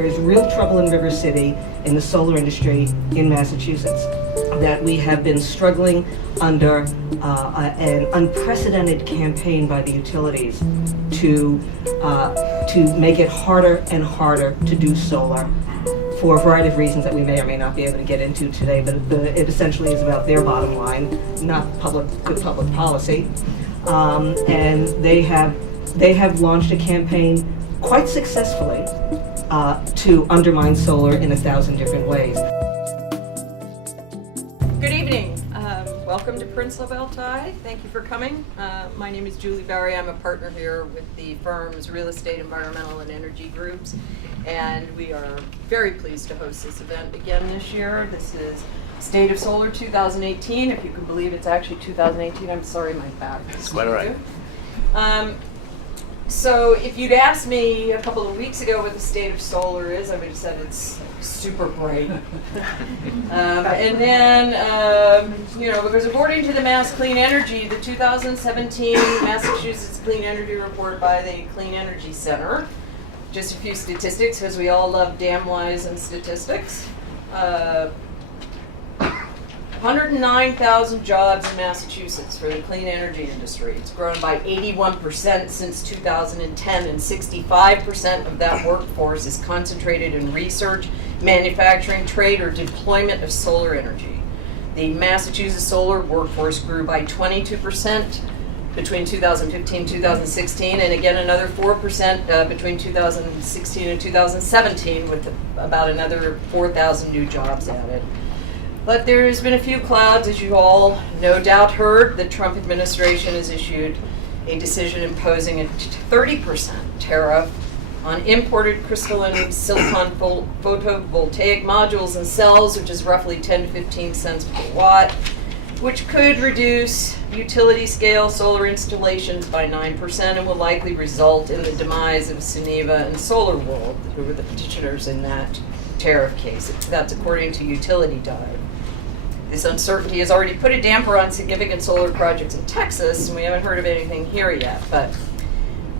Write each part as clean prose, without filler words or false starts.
There's real trouble in River City in the solar industry in Massachusetts, that we have been struggling under an unprecedented campaign by the utilities to make it harder and harder to do solar for a variety of reasons that we may or may not be able to get into today, but it essentially is about their bottom line, not good public policy. And they have launched a campaign quite successfully to undermine solar in 1,000 different ways. Good evening. Welcome to Prince Labeltai. Thank you for coming. My name is Julie Barry. I'm a partner here with the firm's Real Estate, Environmental, and Energy Groups, and we are very pleased to host this event again this year. This is State of Solar 2018. If you can believe it's actually 2018. I'm sorry, my back is quite all right. So if you'd asked me a couple of weeks ago what the state of solar is, I would have said it's super bright. And then, because according to the Mass Clean Energy, the 2017 Massachusetts Clean Energy Report by the Clean Energy Center, just a few statistics because we all love damn lies and statistics. 109,000 jobs in Massachusetts for the clean energy industry. It's grown by 81% since 2010, and 65% of that workforce is concentrated in research, manufacturing, trade, or deployment of solar energy. The Massachusetts solar workforce grew by 22% between 2015 and 2016, and again another 4% between 2016 and 2017, with about another 4,000 new jobs added. But there's been a few clouds, as you all no doubt heard. The Trump administration has issued a decision imposing a 30% tariff on imported crystalline silicon photovoltaic modules and cells, which is roughly 10 to 15 cents per watt, which could reduce utility scale solar installations by 9% and will likely result in the demise of Suniva and Solar World, who were the petitioners in that tariff case. That's according to Utility Dive. This uncertainty has already put a damper on significant solar projects in Texas, and we haven't heard of anything here yet. But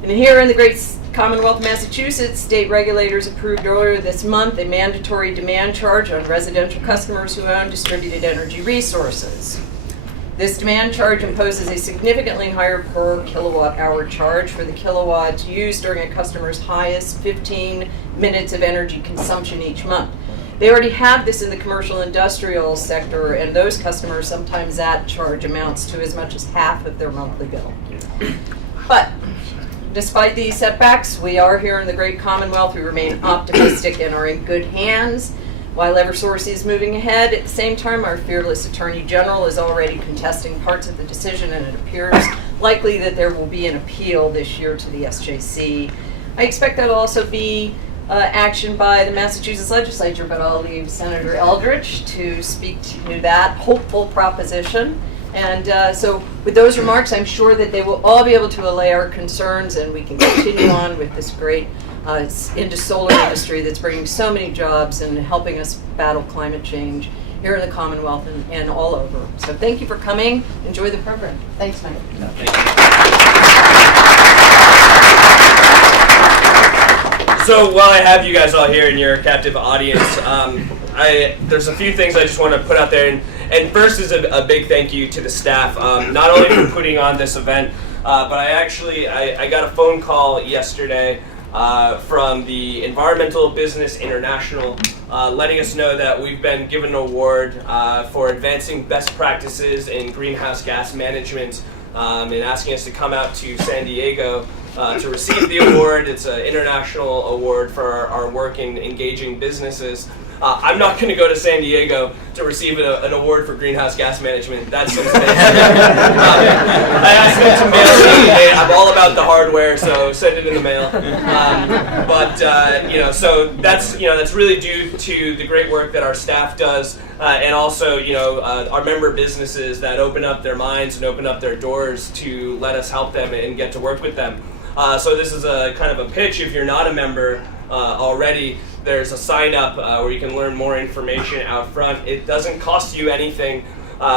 here in the great Commonwealth of Massachusetts, state regulators approved earlier this month a mandatory demand charge on residential customers who own distributed energy resources. This demand charge imposes a significantly higher per kilowatt hour charge for the kilowatts used during a customer's highest 15 minutes of energy consumption each month. They already have this in the commercial industrial sector, and those customers, sometimes that charge amounts to as much as half of their monthly bill. But despite these setbacks, we are here in the great Commonwealth. We remain optimistic and are in good hands. While Eversource is moving ahead, at the same time, our fearless Attorney General is already contesting parts of the decision, and it appears likely that there will be an appeal this year to the SJC. I expect that will also be action by the Massachusetts legislature, but I'll leave Senator Eldridge to speak to that hopeful proposition. And so with those remarks, I'm sure that they will all be able to allay our concerns, and we can continue on with this great into solar industry that's bringing so many jobs and helping us battle climate change here in the Commonwealth and all over. So thank you for coming. Enjoy the program. Thanks, Mike. No, thank you. So while I have you guys all here in your captive audience, there's a few things I just want to put out there. And first is a big thank you to the staff, not only for putting on this event, but I got a phone call yesterday from the Environmental Business International, letting us know that we've been given an award for advancing best practices in greenhouse gas management, and asking us to come out to San Diego to receive the award. It's an international award for our work in engaging businesses. I'm not going to go to San Diego to receive an award for greenhouse gas management. That's some I asked them to mail me. I'm all about the hardware, so send it in the mail. So that's really due to the great work that our staff does, and also our member businesses that open up their minds and open up their doors to let us help them and get to work with them. So this is a kind of a pitch. If you're not a member already, there's a sign up where you can learn more information out front. It doesn't cost you anything,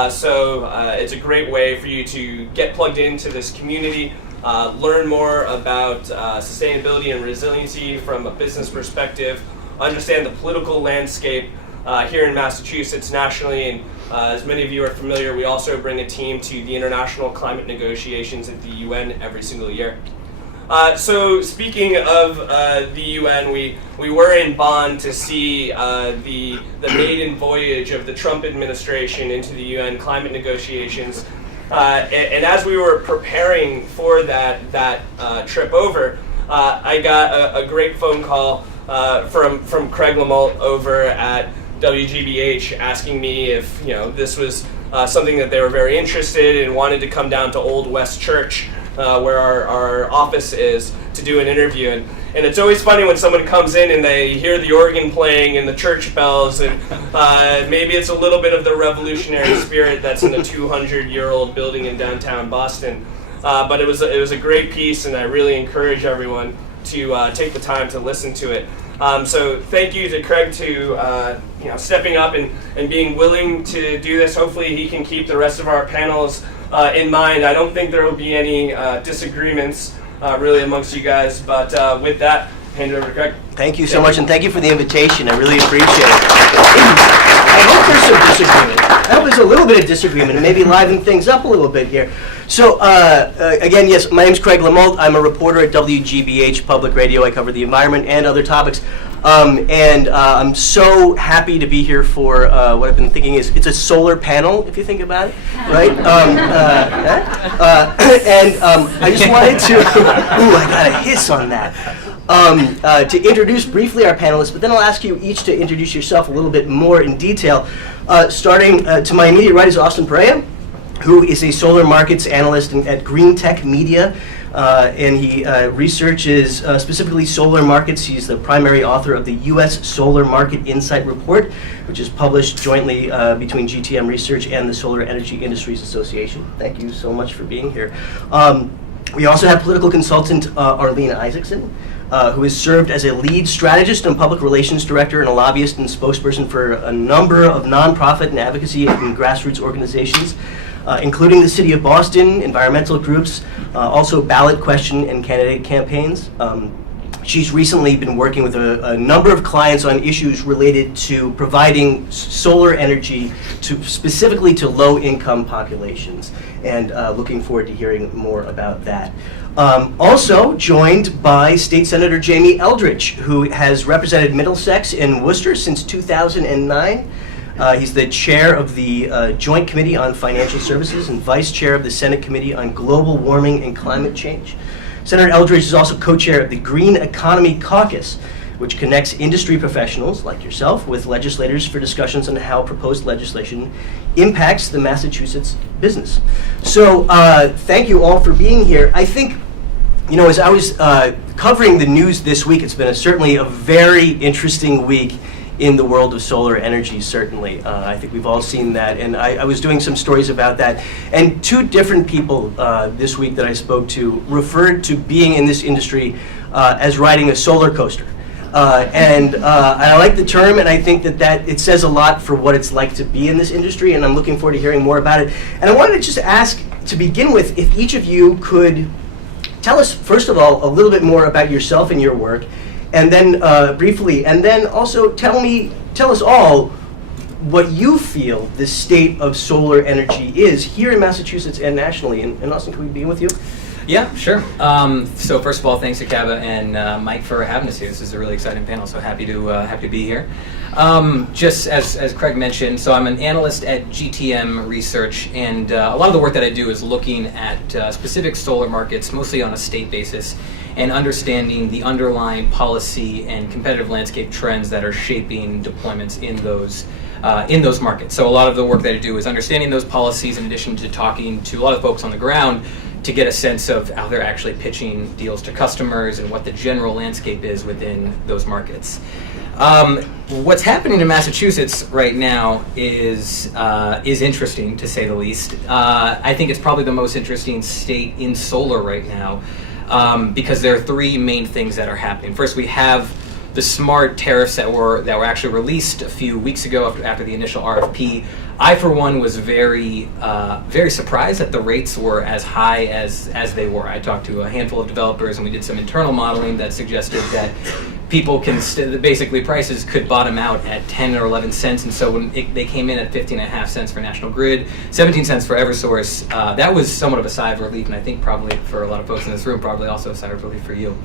so it's a great way for you to get plugged into this community, learn more about sustainability and resiliency from a business perspective, understand the political landscape here in Massachusetts, nationally, and as many of you are familiar, we also bring a team to the international climate negotiations at the UN every single year. So speaking of the UN, we were in Bonn to see the maiden voyage of the Trump administration into the UN climate negotiations. And as we were preparing for that trip over, I got a great phone call from Craig Lamalt over at WGBH asking me if this was something that they were very interested in, wanted to come down to Old West Church where our office is to do an interview. And it's always funny when someone comes in and they hear the organ playing and the church bells, and maybe it's a little bit of the revolutionary spirit that's in a 200-year-old building in downtown Boston. But it was a great piece, and I really encourage everyone to take the time to listen to it. So thank you to Craig to stepping up and being willing to do this. Hopefully he can keep the rest of our panels in mind. I don't think there will be any disagreements really amongst you guys, but with that, hand it over to Craig. Thank you so much, and thank you for the invitation. I really appreciate it. I hope there's some disagreement. I hope there's a little bit of disagreement and maybe liven things up a little bit here. So, again, yes, my name's Craig Lamalt. I'm a reporter at WGBH Public Radio. I cover the environment and other topics. I'm so happy to be here for what I've been thinking is, it's a solar panel, if you think about it, right? I just wanted to, I got a hiss on that. To introduce briefly our panelists, but then I'll ask you each to introduce yourself a little bit more in detail. Starting to my immediate right is Austin Perea, who is a solar markets analyst at Green Tech Media, and he researches specifically solar markets. He's the primary author of the U.S. Solar Market Insight Report, which is published jointly between GTM Research and the Solar Energy Industries Association. Thank you so much for being here. We also have political consultant Arline Isaacson, who has served as a lead strategist and public relations director and a lobbyist and spokesperson for a number of nonprofit and advocacy and grassroots organizations, including the City of Boston, environmental groups, also ballot question and candidate campaigns. She's recently been working with a number of clients on issues related to providing solar energy specifically to low-income populations, and looking forward to hearing more about that. Also joined by State Senator Jamie Eldridge, who has represented Middlesex and Worcester since 2009. He's the chair of the Joint Committee on Financial Services and vice chair of the Senate Committee on Global Warming and Climate Change. Senator Eldridge is also co-chair of the Green Economy Caucus, which connects industry professionals like yourself with legislators for discussions on how proposed legislation impacts the Massachusetts business. So thank you all for being here. I think, as I was covering the news this week, it's been certainly a very interesting week in the world of solar energy, certainly. I think we've all seen that, and I was doing some stories about that. And two different people this week that I spoke to referred to being in this industry as riding a solar coaster. And I like the term, and I think that it says a lot for what it's like to be in this industry, and I'm looking forward to hearing more about it. And I wanted to just ask, to begin with, if each of you could tell us, first of all, a little bit more about yourself and your work, and then briefly, and then also tell us all what you feel the state of solar energy is here in Massachusetts and nationally. And Austin, can we begin with you? Yeah, sure. So first of all, thanks to CABA and Mike for having us here. This is a really exciting panel, so happy to be here. Just as Craig mentioned, so I'm an analyst at GTM Research, and a lot of the work that I do is looking at specific solar markets, mostly on a state basis, and understanding the underlying policy and competitive landscape trends that are shaping deployments in those markets. So a lot of the work that I do is understanding those policies in addition to talking to a lot of folks on the ground to get a sense of how they're actually pitching deals to customers and what the general landscape is within those markets. What's happening in Massachusetts right now is interesting, to say the least. I think it's probably the most interesting state in solar right now, because there are three main things that are happening. First, we have the smart tariffs that were actually released a few weeks ago after the initial RFP. I, for one, was very surprised that the rates were as high as they were. I talked to a handful of developers, and we did some internal modeling that suggested that people can basically prices could bottom out at 10 or 11 cents, and so when they came in at 15.5 cents for National Grid, 17 cents for Eversource, that was somewhat of a sigh of relief, and I think probably for a lot of folks in this room, probably also a sigh of relief for you.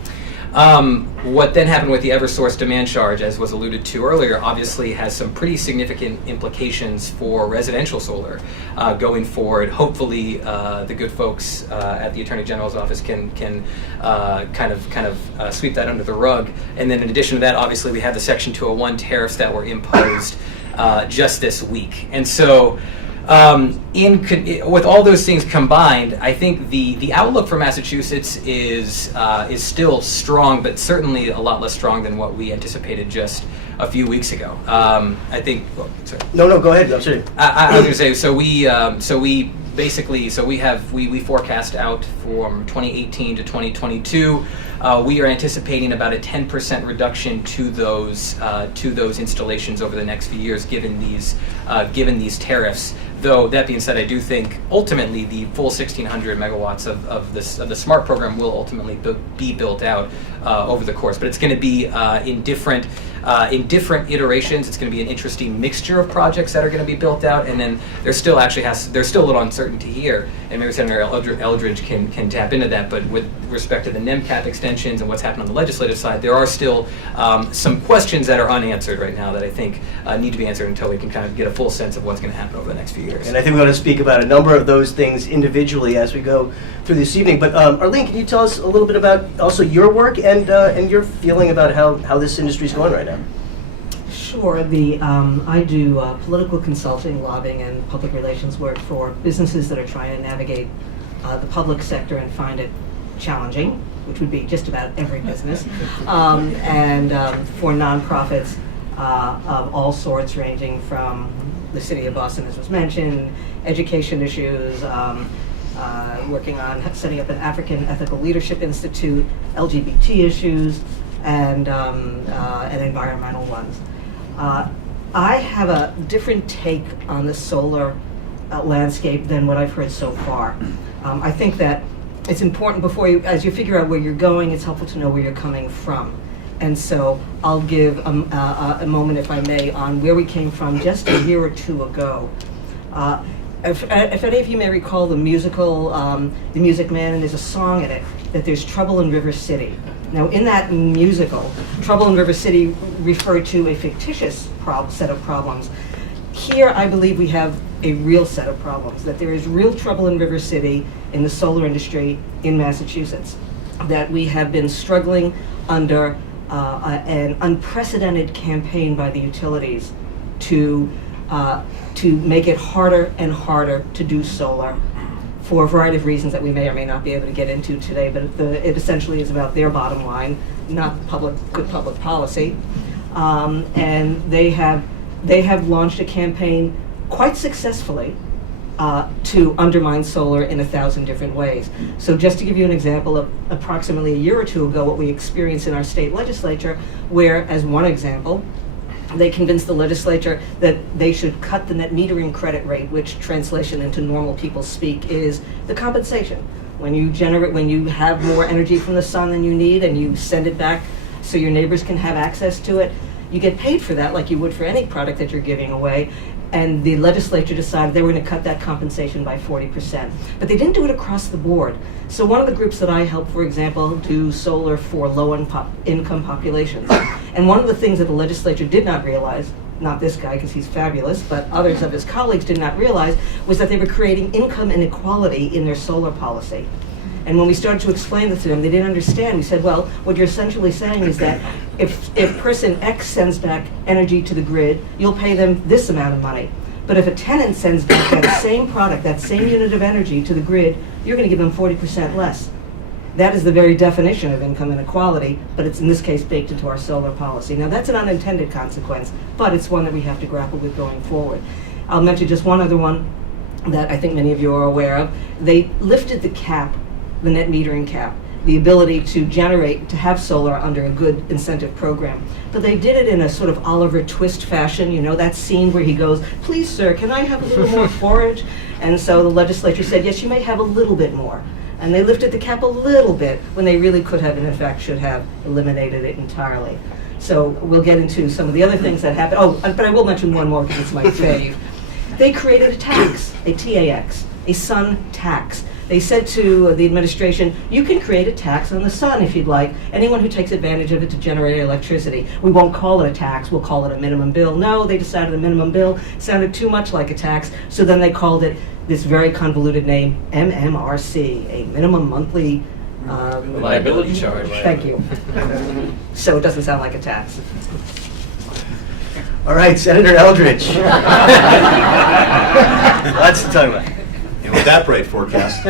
What then happened with the Eversource demand charge, as was alluded to earlier, obviously has some pretty significant implications for residential solar going forward. Hopefully, the good folks at the Attorney General's office can kind of sweep that under the rug. And then in addition to that, obviously we have the Section 201 tariffs that were imposed just this week. And so with all those things combined, I think the outlook for Massachusetts is still strong, but certainly a lot less strong than what we anticipated just a few weeks ago. I think. Well, sorry. No, go ahead. I'm sorry. I was going to say. We forecast out from 2018 to 2022. We are anticipating about a 10% reduction to those installations over the next few years, given these tariffs. Though that being said, I do think ultimately the full 1,600 megawatts of the SMART program will ultimately be built out over the course. But it's going to be in different iterations. It's going to be an interesting mixture of projects that are going to be built out, and then there's still a little uncertainty here, and maybe Senator Eldridge can tap into that. But with respect to the NEMCAP extensions and what's happened on the legislative side, there are still some questions that are unanswered right now that I think need to be answered until we can kind of get a full sense of what's going to happen over the next few years. And I think we're going to speak about a number of those things individually as we go through this evening. But Arline, can you tell us a little bit about also your work and your feeling about how this industry is going right now? Sure. I do political consulting, lobbying, and public relations work for businesses that are trying to navigate the public sector and find it challenging, which would be just about every business, and for nonprofits of all sorts, ranging from the city of Boston, as was mentioned, education issues, working on setting up an African Ethical Leadership Institute, LGBT issues, and environmental ones. I have a different take on the solar landscape than what I've heard so far. I think that it's important as you figure out where you're going, it's helpful to know where you're coming from. And so I'll give a moment, if I may, on where we came from just a year or two ago. If any of you may recall the musical, The Music Man, and there's a song in it that there's trouble in River City. Now, in that musical, trouble in River City referred to a fictitious set of problems. Here, I believe we have a real set of problems, that there is real trouble in River City in the solar industry in Massachusetts, that we have been struggling under an unprecedented campaign by the utilities to make it harder and harder to do solar for a variety of reasons that we may or may not be able to get into today, but it essentially is about their bottom line, not good public policy. And they have launched a campaign quite successfully to undermine solar in 1,000 different ways. So just to give you an example of approximately a year or two ago, what we experienced in our state legislature, where, as one example, they convinced the legislature that they should cut the net metering credit rate, which translation into normal people speak is the compensation. When you have more energy from the sun than you need and you send it back so your neighbors can have access to it, you get paid for that like you would for any product that you're giving away. And the legislature decided they were going to cut that compensation by 40%. But they didn't do it across the board. So one of the groups that I help, for example, do solar for low-income populations. And one of the things that the legislature did not realize, not this guy because he's fabulous, but others of his colleagues did not realize, was that they were creating income inequality in their solar policy. And when we started to explain this to them, they didn't understand. We said, well, what you're essentially saying is that if person X sends back energy to the grid, you'll pay them this amount of money. But if a tenant sends back that same product, that same unit of energy to the grid, you're going to give them 40% less. That is the very definition of income inequality, but it's in this case baked into our solar policy. Now that's an unintended consequence, but it's one that we have to grapple with going forward. I'll mention just one other one that I think many of you are aware of. They lifted the cap, the net metering cap, the ability to have solar under a good incentive program. But they did it in a sort of Oliver Twist fashion, you know, that scene where he goes, please sir, can I have a little more forage? And so the legislature said, yes, you may have a little bit more. And they lifted the cap a little bit when they really could have, and in fact should have, eliminated it entirely. So we'll get into some of the other things that happened. Oh, but I will mention one more because it's my fave. They created a tax, a TAX, a sun tax. They said to the administration, you can create a tax on the sun if you'd like. Anyone who takes advantage of it to generate electricity. We won't call it a tax, we'll call it a minimum bill. No, they decided a minimum bill sounded too much like a tax, so then they called it this very convoluted name, MMRC, a minimum monthly Liability charge. Thank you. So it doesn't sound like a tax. All right, Senator Eldridge. Lots to talk about. And with that bright forecast.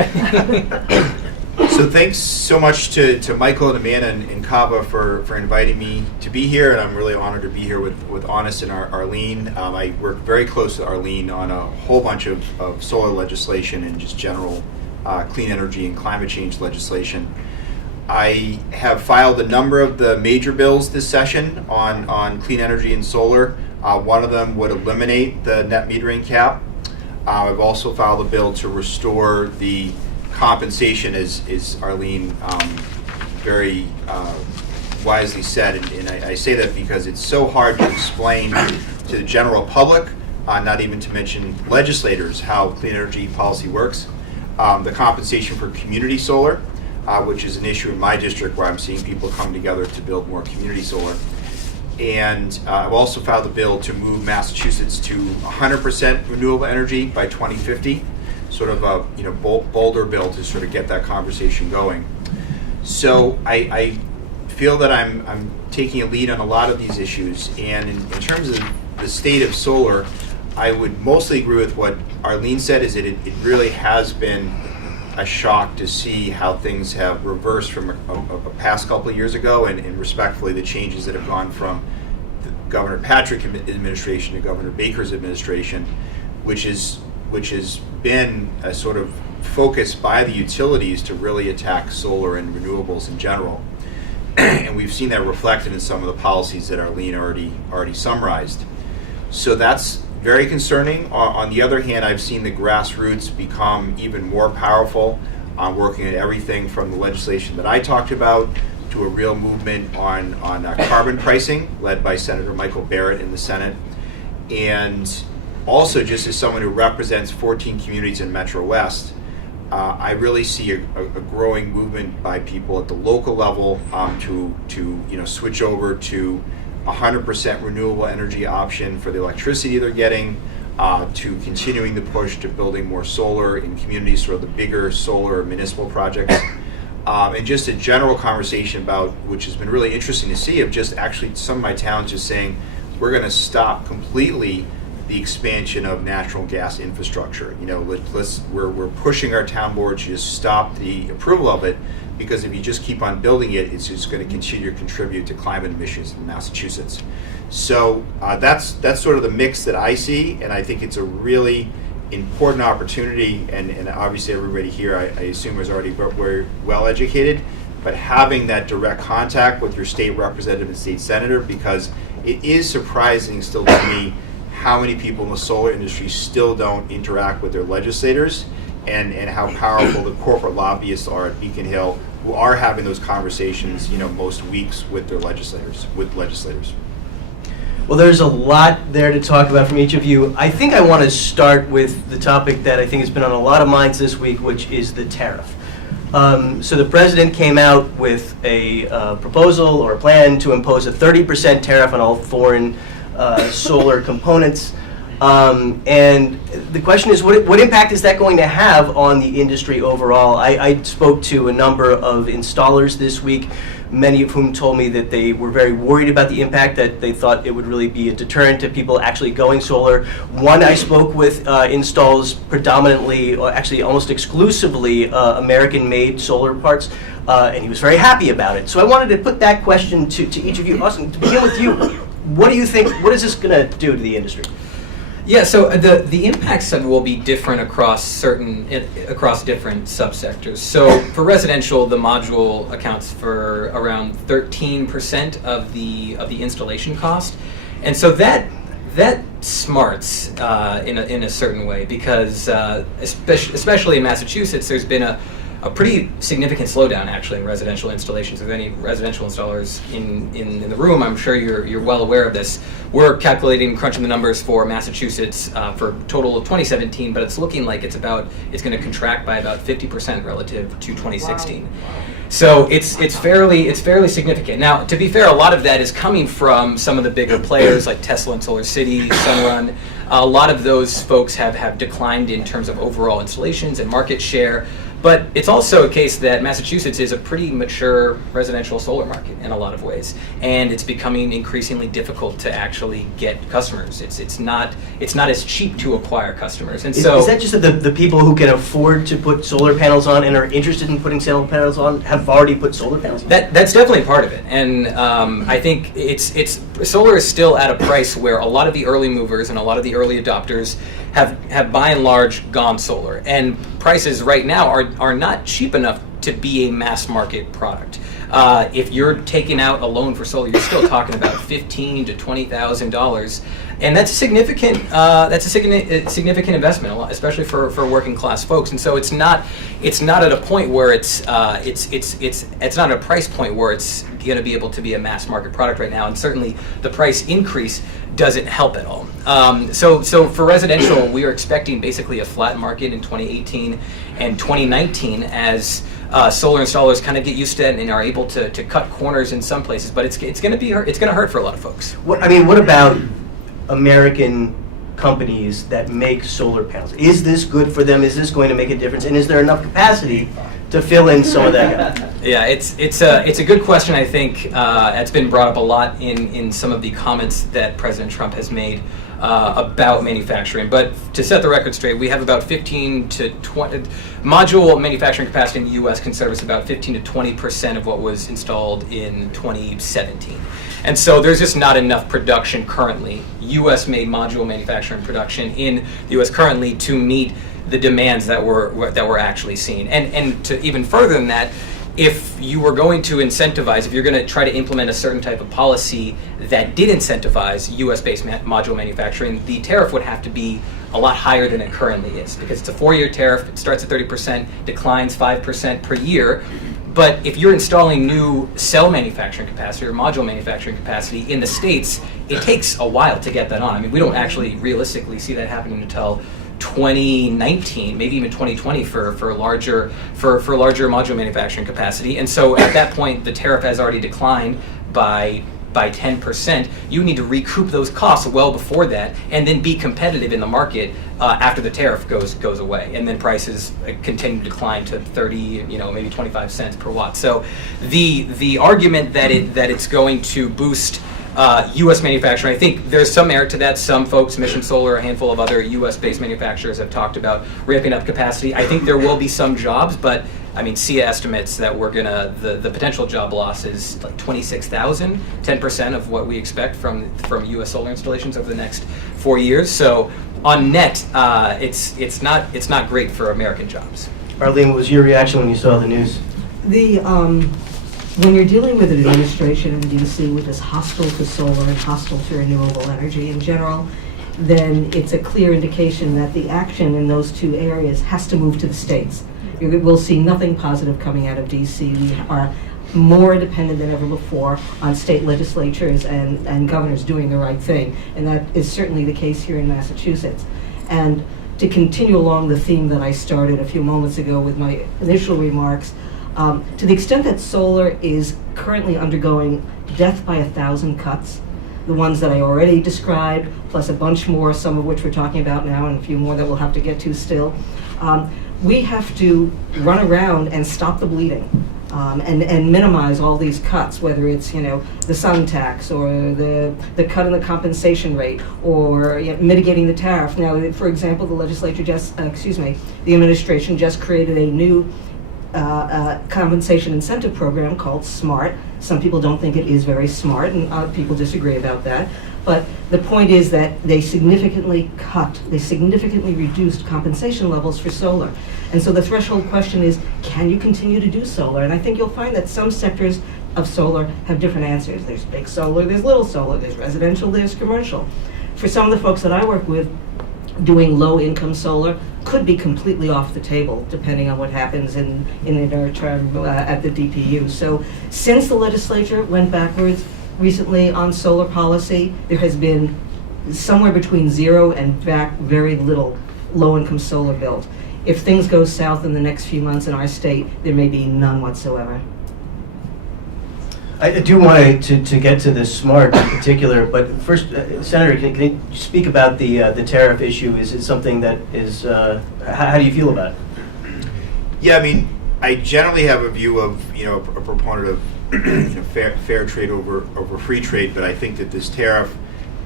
So thanks so much to Michael and Amanda and CABA for inviting me to be here, and I'm really honored to be here with Honest and Arline. I work very close with Arline on a whole bunch of solar legislation and just general clean energy and climate change legislation. I have filed a number of the major bills this session on clean energy and solar. One of them would eliminate the net metering cap. I've also filed a bill to restore the compensation, as Arline very wisely said, and I say that because it's so hard to explain to the general public, not even to mention legislators, how clean energy policy works. The compensation for community solar, which is an issue in my district where I'm seeing people come together to build more community solar. And I've also filed a bill to move Massachusetts to 100% renewable energy by 2050, sort of a bolder bill to sort of get that conversation going. So I feel that I'm taking a lead on a lot of these issues, and in terms of the state of solar, I would mostly agree with what Arline said, is that it really has been a shock to see how things have reversed from a past couple of years ago, and respectfully, the changes that have gone from the Governor Patrick administration to Governor Baker's administration, which has been a sort of focus by the utilities to really attack solar and renewables in general. And we've seen that reflected in some of the policies that Arline already summarized. So that's very concerning. On the other hand, I've seen the grassroots become even more powerful, working at everything from the legislation that I talked about to a real movement on carbon pricing, led by Senator Michael Barrett in the Senate. And also, just as someone who represents 14 communities in Metro West, I really see a growing movement by people at the local level to switch over to 100% renewable energy option for the electricity they're getting, to continuing the push to building more solar in communities, sort of the bigger solar municipal projects, and just a general conversation about, which has been really interesting to see, of just actually some of my towns just saying, we're going to stop completely the expansion of natural gas infrastructure. We're pushing our town board to just stop the approval of it, because if you just keep on building it, it's just going to continue to contribute to climate emissions in Massachusetts. So that's sort of the mix that I see, and I think it's a really important opportunity, and obviously everybody here, I assume, is already very well educated, but having that direct contact with your state representative and state senator, because it is surprising still to me how many people in the solar industry still don't interact with their legislators, and how powerful the corporate lobbyists are at Beacon Hill, who are having those conversations, most weeks with their legislators. Well, there's a lot there to talk about from each of you. I think I want to start with the topic that I think has been on a lot of minds this week, which is the tariff. So the president came out with a proposal or a plan to impose a 30% tariff on all foreign solar components. And the question is, what impact is that going to have on the industry overall? I spoke to a number of installers this week, many of whom told me that they were very worried about the impact, that they thought it would really be a deterrent to people actually going solar. One I spoke with installs predominantly, or actually almost exclusively, American-made solar parts, and he was very happy about it. So I wanted to put that question to each of you. Austin, to begin with you, what do you think, what is this going to do to the industry? Yeah, so the impacts will be different across different subsectors. So for residential, the module accounts for around 13% of the installation cost, and so that smarts in a certain way, because especially in Massachusetts, there's been a a pretty significant slowdown actually in residential installations. If any residential installers in the room, I'm sure you're well aware of this. We're calculating, crunching the numbers for Massachusetts for total of 2017, but it's looking like it's going to contract by about 50% relative to 2016. Wow. So it's fairly significant. Now, to be fair, a lot of that is coming from some of the bigger players like Tesla and Solar City, Sunrun. A lot of those folks have declined in terms of overall installations and market share. But it's also a case that Massachusetts is a pretty mature residential solar market in a lot of ways, and it's becoming increasingly difficult to actually get customers. It's not as cheap to acquire customers, and so is that just that the people who can afford to put solar panels on and are interested in putting solar panels on have already put solar panels on? That's definitely part of it, and I think it's solar is still at a price where a lot of the early movers and a lot of the early adopters have by and large gone solar, and prices right now are not cheap enough to be a mass market product. If you're taking out a loan for solar, you're still talking about $15,000 to $20,000, and that's a significant investment, especially for working class folks. And so it's not at a point where it's not at a price point where it's going to be able to be a mass market product right now, and certainly the price increase doesn't help at all. So for residential, we are expecting basically a flat market in 2018 and 2019 as solar installers kind of get used to it and are able to cut corners in some places. But it's going to hurt for a lot of folks. What about American companies that make solar panels? Is this good for them? Is this going to make a difference? And is there enough capacity to fill in some of that gap? Yeah, it's a good question. I think it's been brought up a lot in some of the comments that President Trump has made about manufacturing. But to set the record straight, we have about 15 to 20 module manufacturing capacity in the U.S. can service about 15 to 20% of what was installed in 2017. And so there's just not enough production currently, U.S.-made module manufacturing production in the U.S. currently to meet the demands that we're actually seeing. And to even further than that, if you were going to incentivize, if you're going to try to implement a certain type of policy that did incentivize U.S.-based module manufacturing, the tariff would have to be a lot higher than it currently is, because it's a 4-year tariff. It starts at 30%, declines 5% per year. But if you're installing new cell manufacturing capacity or module manufacturing capacity in the States, it takes a while to get that on. I mean, we don't actually realistically see that happening until 2019, maybe even 2020 for larger module manufacturing capacity. And so at that point, the tariff has already declined by 10%. You need to recoup those costs well before that, and then be competitive in the market after the tariff goes away, and then prices continue to decline to 30, maybe 25 cents per watt. So the argument that it's going to boost U.S. manufacturing, I think there's some merit to that. Some folks, Mission Solar, a handful of other U.S.-based manufacturers have talked about ramping up capacity. I think there will be some jobs, but I mean, SIA estimates that the potential job loss is like 26,000, 10% of what we expect from U.S. solar installations over the next 4 years. So on net, it's not great for American jobs. Arline, what was your reaction when you saw the news? When you're dealing with an administration in D.C. which is hostile to solar and hostile to renewable energy in general, then it's a clear indication that the action in those two areas has to move to the states. We'll see nothing positive coming out of D.C. We are more dependent than ever before on state legislatures and governors doing the right thing, and that is certainly the case here in Massachusetts. And to continue along the theme that I started a few moments ago with my initial remarks, to the extent that solar is currently undergoing death by 1,000 cuts, the ones that I already described, plus a bunch more, some of which we're talking about now, and a few more that we'll have to get to still, we have to run around and stop the bleeding and minimize all these cuts, whether it's the sun tax or the cut in the compensation rate or mitigating the tariff. Now, for example, the administration just created a new compensation incentive program called SMART. Some people don't think it is very smart, and other people disagree about that. But the point is that they significantly reduced compensation levels for solar. And so the threshold question is, can you continue to do solar? And I think you'll find that some sectors of solar have different answers. There's big solar, there's little solar, there's residential, there's commercial. For some of the folks that I work with doing low-income solar, could be completely off the table depending on what happens in the near term at the DPU. So since the legislature went backwards recently on solar policy, there has been somewhere between 0 and very little low-income solar built. If things go south in the next few months in our state, there may be none whatsoever. I do want to get to the SMART in particular, but first, Senator, can you speak about the tariff issue? Is it something that is, how do you feel about it? Yeah, I mean, I generally have a view of, a proponent of fair trade over free trade, but I think that this tariff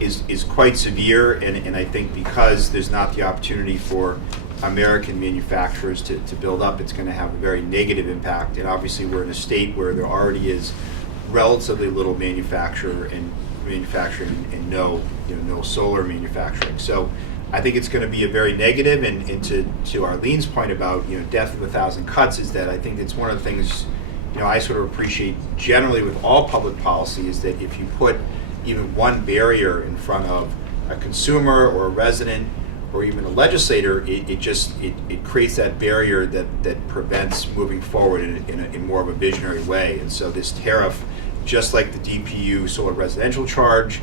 is quite severe, and I think because there's not the opportunity for American manufacturers to build up, it's going to have a very negative impact. And obviously we're in a state where there already is relatively little manufacturing and no solar manufacturing. So I think it's going to be a very negative, and to Arlene's point about death of 1,000 cuts, is that I think it's one of the things I sort of appreciate generally with all public policy, is that if you put even one barrier in front of a consumer or a resident or even a legislator, it creates that barrier that prevents moving forward in more of a visionary way. And so this tariff, just like the DPU solar residential charge,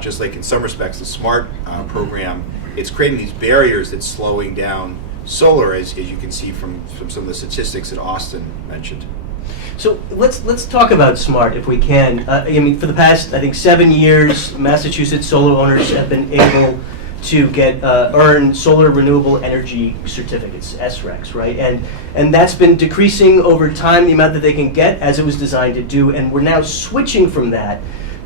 just like in some respects the SMART program, it's creating these barriers that's slowing down solar, as you can see from some of the statistics that Austin mentioned. So let's talk about SMART if we can. I mean, for the past, I think, 7 years, Massachusetts solar owners have been able to earn solar renewable energy certificates, SRECs, right? And that's been decreasing over time, the amount that they can get, as it was designed to do. And we're now switching from that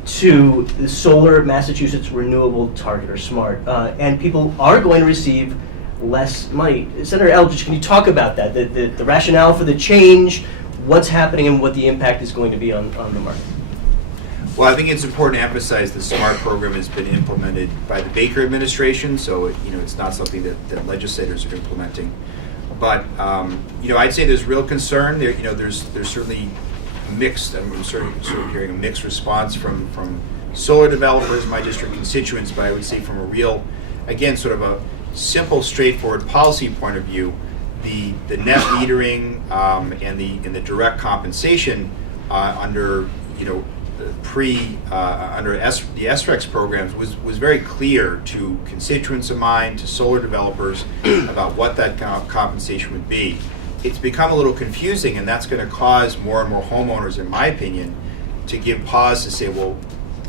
to the Solar Massachusetts Renewable Target, or SMART. And people are going to receive less money. Senator Eldridge, can you talk about that? The rationale for the change, what's happening, and what the impact is going to be on the market? Well, I think it's important to emphasize the SMART program has been implemented by the Baker administration, so it's not something that legislators are implementing. But I'd say there's real concern. There's certainly mixed. I'm sort of hearing a mixed response from solar developers, my district constituents. But I would say from a real, again, sort of a simple, straightforward policy point of view, the net metering and the direct compensation under under the SRECs programs was very clear to constituents of mine, to solar developers, about what that compensation would be. It's become a little confusing, and that's going to cause more and more homeowners, in my opinion, to give pause to say, well,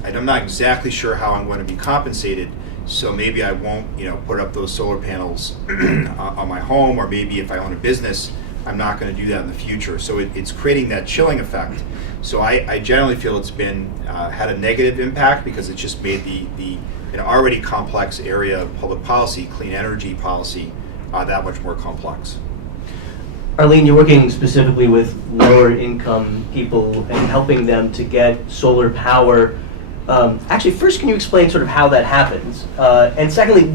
I'm not exactly sure how I'm going to be compensated, so maybe I won't put up those solar panels on my home, or maybe if I own a business, I'm not going to do that in the future. So it's creating that chilling effect. So I generally feel it's been had a negative impact, because it's just made the an already complex area of public policy, clean energy policy, that much more complex. Arline, you're working specifically with lower income people and helping them to get solar power. Actually, first, can you explain sort of how that happens? And secondly,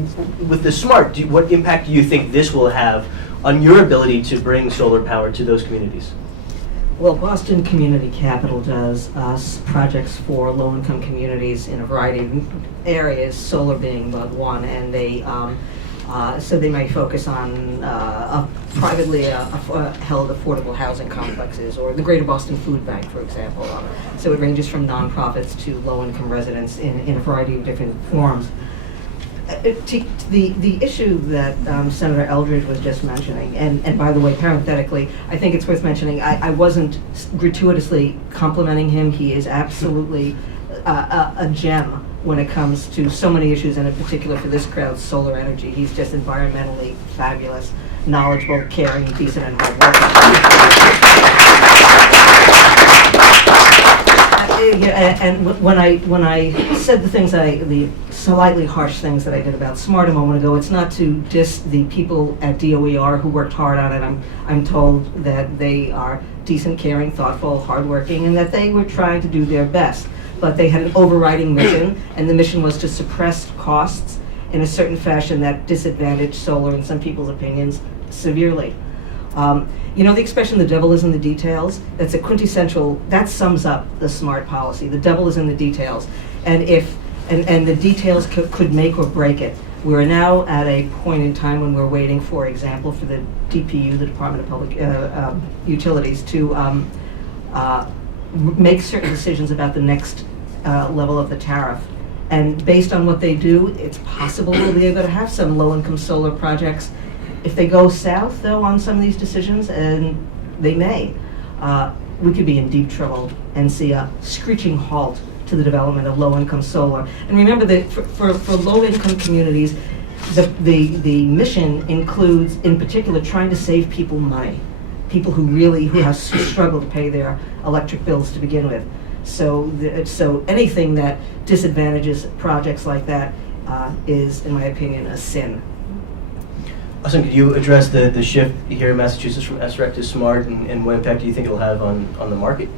with the SMART, what impact do you think this will have on your ability to bring solar power to those communities? Well, Boston Community Capital does projects for low-income communities in a variety of areas, solar being but one, and they so they might focus on privately held affordable housing complexes, or the Greater Boston Food Bank, for example. So it ranges from nonprofits to low-income residents in a variety of different forms. The issue that Senator Eldridge was just mentioning, and by the way, parenthetically, I think it's worth mentioning, I wasn't gratuitously complimenting him. He is absolutely a gem when it comes to so many issues, and in particular for this crowd, solar energy. He's just environmentally fabulous, knowledgeable, caring, decent, and and when I said the slightly harsh things that I did about SMART a moment ago, it's not to diss the people at DOER who worked hard on it. I'm told that they are decent, caring, thoughtful, hardworking, and that they were trying to do their best. But they had an overriding mission, and the mission was to suppress costs in a certain fashion that disadvantaged solar, in some people's opinions, severely. The expression, the devil is in the details, that sums up the SMART policy. The devil is in the details. And if and the details could make or break it. We're now at a point in time when we're waiting, for example, for the DPU, the Department of Public Utilities, to make certain decisions about the next level of the tariff. And based on what they do, it's possible we'll be able to have some low-income solar projects. If they go south, though, on some of these decisions, and they may, we could be in deep trouble and see a screeching halt to the development of low-income solar. And remember that for low-income communities, the mission includes, in particular, trying to save people money, people who have struggled to pay their electric bills to begin with. So anything that disadvantages projects like that is, in my opinion, a sin. Austin, could you address the shift here in Massachusetts from SREC to SMART, and what impact do you think it'll have on the market?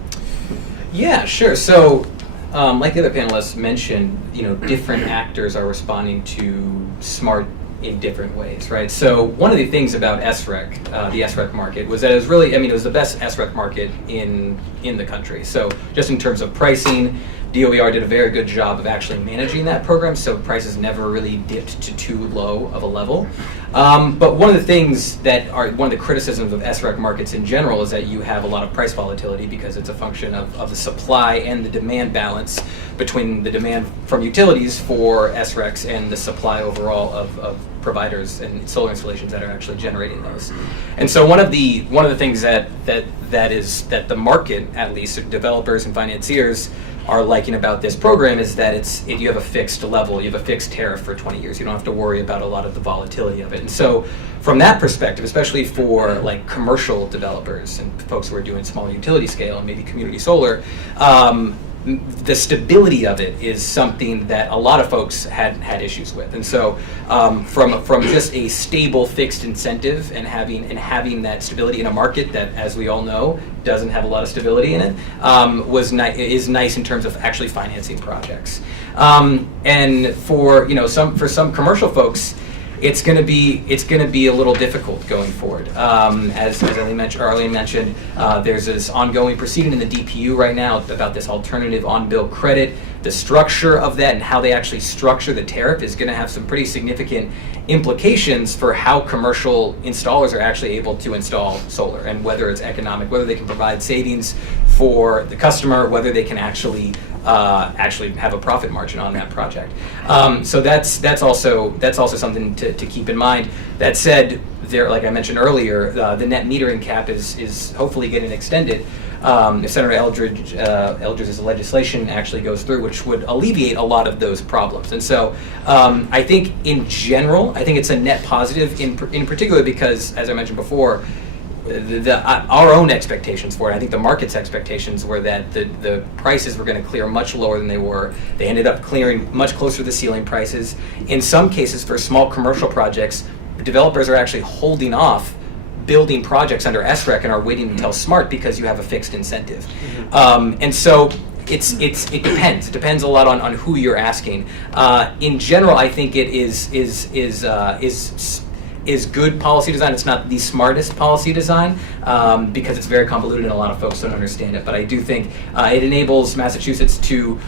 Yeah, sure. So, like the other panelists mentioned, different actors are responding to SMART in different ways, right? So one of the things about SREC, the SREC market, was that it was really, it was the best SREC market in the country. So just in terms of pricing, DOER did a very good job of actually managing that program, so prices never really dipped to too low of a level. But one of the things that are one of the criticisms of SREC markets in general is that you have a lot of price volatility because it's a function of the supply and the demand balance between the demand from utilities for SRECs and the supply overall of providers and solar installations that are actually generating those. And so one of the things that the market, at least developers and financiers, are liking about this program is that you have a fixed level, you have a fixed tariff for 20 years. You don't have to worry about a lot of the volatility of it. And so from that perspective, especially for like commercial developers and folks who are doing small utility scale and maybe community solar, the stability of it is something that a lot of folks had issues with. And so from just a stable fixed incentive and having that stability in a market that, as we all know, doesn't have a lot of stability in it, is nice in terms of actually financing projects. And for some commercial folks, it's going to be a little difficult going forward. As Arline mentioned, there's this ongoing proceeding in the DPU right now about this alternative on-bill credit. The structure of that and how they actually structure the tariff is going to have some pretty significant implications for how commercial installers are actually able to install solar, and whether it's economic, whether they can provide savings for the customer, whether they can actually have a profit margin on that project. So that's also something to keep in mind. That said, like I mentioned earlier, the net metering cap is hopefully getting extended. If Senator Eldridge's legislation actually goes through, which would alleviate a lot of those problems. And so I think in general, I think it's a net positive in particular because, as I mentioned before, our own expectations for it, I think the market's expectations were that the prices were going to clear much lower than they were. They ended up clearing much closer to the ceiling prices. In some cases, for small commercial projects, developers are actually holding off building projects under SREC and are waiting until SMART because you have a fixed incentive. And so it depends. It depends a lot on who you're asking. In general, I think it is good policy design. It's not the smartest policy design because it's very convoluted and a lot of folks don't understand it. But I do think it enables Massachusetts to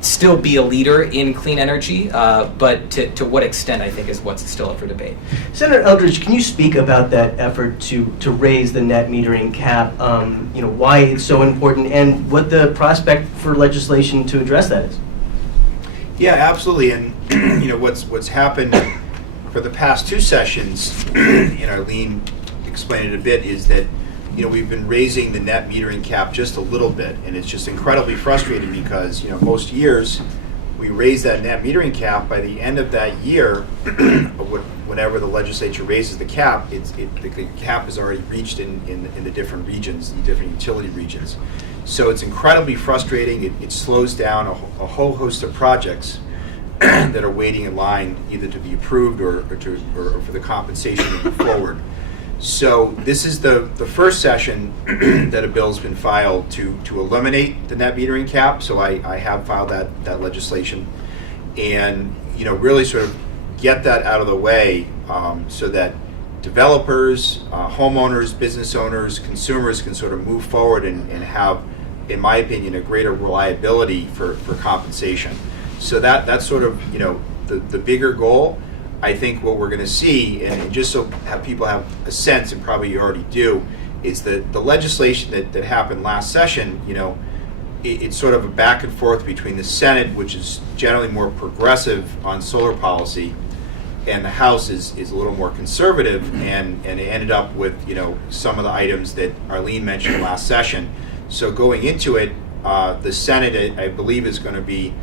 still be a leader in clean energy, but to what extent, I think, is what's still up for debate. Senator Eldridge, can you speak about that effort to raise the net metering cap, why it's so important, and what the prospect for legislation to address that is? Yeah, absolutely. And what's happened for the past two sessions, and Arline explained it a bit, is that we've been raising the net metering cap just a little bit, and it's just incredibly frustrating because most years we raise that net metering cap. By the end of that year, whenever the legislature raises the cap, the cap is already reached in the different regions, the different utility regions. So it's incredibly frustrating. It slows down a whole host of projects that are waiting in line either to be approved or for the compensation to move forward. So this is the first session that a bill's been filed to eliminate the net metering cap. So I have filed that legislation and really sort of get that out of the way so that developers, homeowners, business owners, consumers can sort of move forward and have, in my opinion, a greater reliability for compensation. So that's sort of, the bigger goal. I think what we're going to see, and just so people have a sense, and probably you already do, is that the legislation that happened last session, it's sort of a back and forth between the Senate, which is generally more progressive on solar policy, and the House is a little more conservative, and it ended up with some of the items that Arline mentioned last session. So going into it, the Senate, I believe, is going to be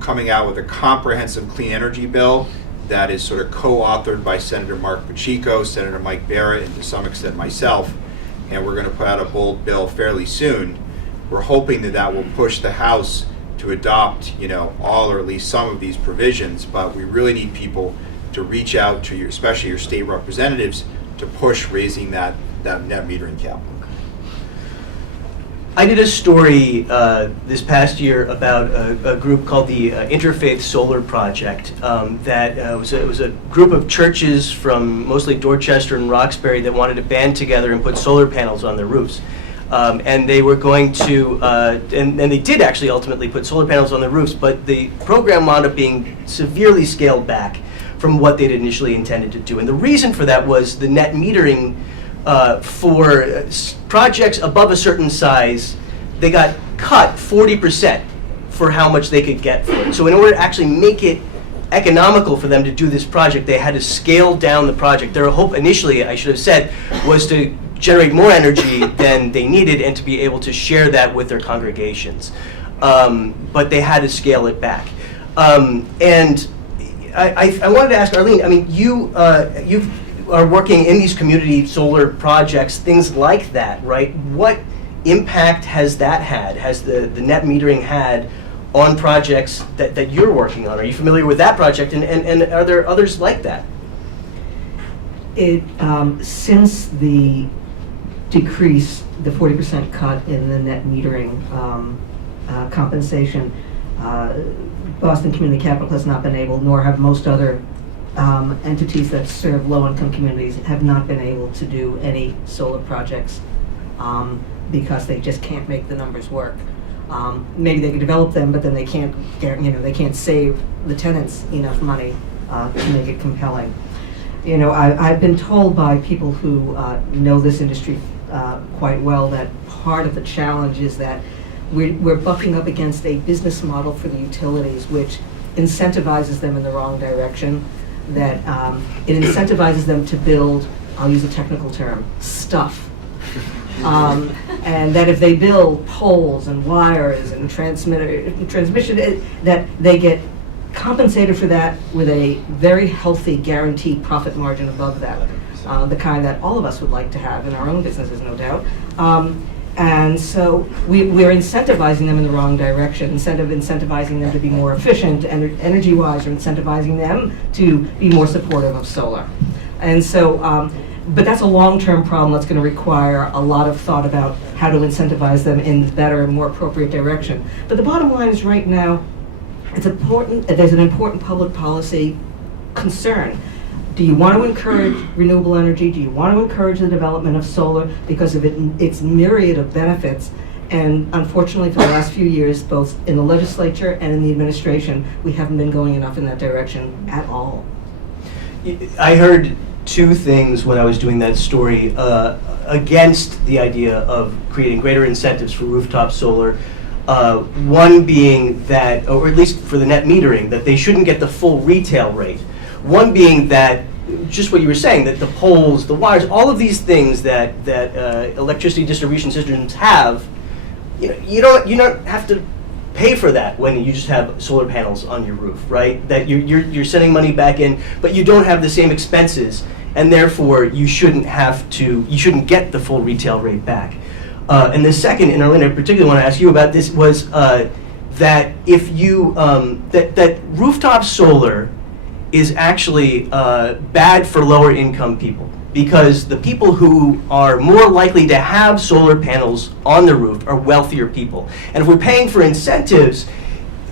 coming out with a comprehensive clean energy bill that is sort of co-authored by Senator Mark Pacheco, Senator Mike Barrett, and to some extent myself, and we're going to put out a bold bill fairly soon. We're hoping that will push the House to adopt, all or at least some of these provisions, but we really need people to reach out to especially your state representatives, to push raising that net metering cap. I did a story this past year about a group called the Interfaith Solar Project. That was a group of churches from mostly Dorchester and Roxbury that wanted to band together and put solar panels on their roofs. And they were going to, and they did actually ultimately put solar panels on their roofs, but the program wound up being severely scaled back from what they'd initially intended to do. And the reason for that was the net metering for projects above a certain size, they got cut 40% for how much they could get for it. So in order to actually make it economical for them to do this project, they had to scale down the project. Their hope initially, I should have said, was to generate more energy than they needed and to be able to share that with their congregations. But they had to scale it back. And I wanted to ask Arline, I mean, you are working in these community solar projects, things like that, right? What impact has that had, has the net metering had on projects that you're working on? Are you familiar with that project, and are there others like that? Since the decrease, the 40% cut in the net metering compensation, Boston Community Capital has not been able, nor have most other entities that serve low-income communities, have not been able to do any solar projects because they just can't make the numbers work. Maybe they can develop them, but then they can't, they can't save the tenants enough money to make it compelling. I've been told by people who know this industry quite well that part of the challenge is that we're bucking up against a business model for the utilities which incentivizes them in the wrong direction, that it incentivizes them to build, I'll use a technical term, stuff. And that if they build poles and wires and transmission, that they get compensated for that with a very healthy guaranteed profit margin above that, the kind that all of us would like to have in our own businesses, no doubt. And so we're incentivizing them in the wrong direction, instead of incentivizing them to be more efficient and energy-wise, or incentivizing them to be more supportive of solar. And so, but that's a long-term problem that's going to require a lot of thought about how to incentivize them in better and more appropriate direction. But the bottom line is, right now, it's important. There's an important public policy concern. Do you want to encourage renewable energy? Do you want to encourage the development of solar because of its myriad of benefits? And unfortunately, for the last few years, both in the legislature and in the administration, we haven't been going enough in that direction at all. I heard two things when I was doing that story against the idea of creating greater incentives for rooftop solar. One being that, or at least for the net metering, that they shouldn't get the full retail rate. One being that, just what you were saying, that the poles, the wires, all of these things that electricity distribution systems have, you don't have to pay for that when you just have solar panels on your roof, right? That you're sending money back in, but you don't have the same expenses, and therefore you shouldn't get the full retail rate back. And the second, and Arline, I particularly want to ask you about this, was that if you that rooftop solar is actually bad for lower income people, because the people who are more likely to have solar panels on the roof are wealthier people. And if we're paying for incentives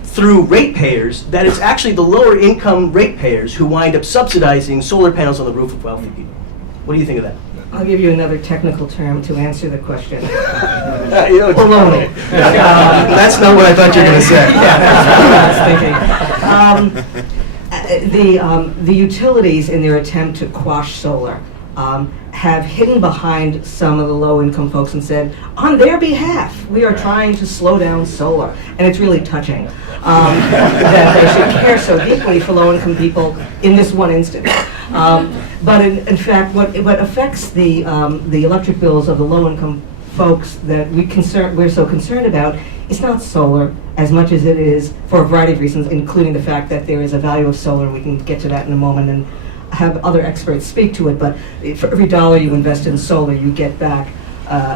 through ratepayers, that it's actually the lower income ratepayers who wind up subsidizing solar panels on the roof of wealthy people. What do you think of that? I'll give you another technical term to answer the question. Baloney. That's not what I thought you were going to say. The utilities, in their attempt to quash solar, have hidden behind some of the low-income folks and said, on their behalf, we are trying to slow down solar. And it's really touching that they should care so deeply for low-income people in this one instance. But in fact, what affects the electric bills of the low-income folks that we're so concerned about is not solar as much as it is, for a variety of reasons, including the fact that there is a value of solar, and we can get to that in a moment and have other experts speak to it, but for every dollar you invest in solar, you get back,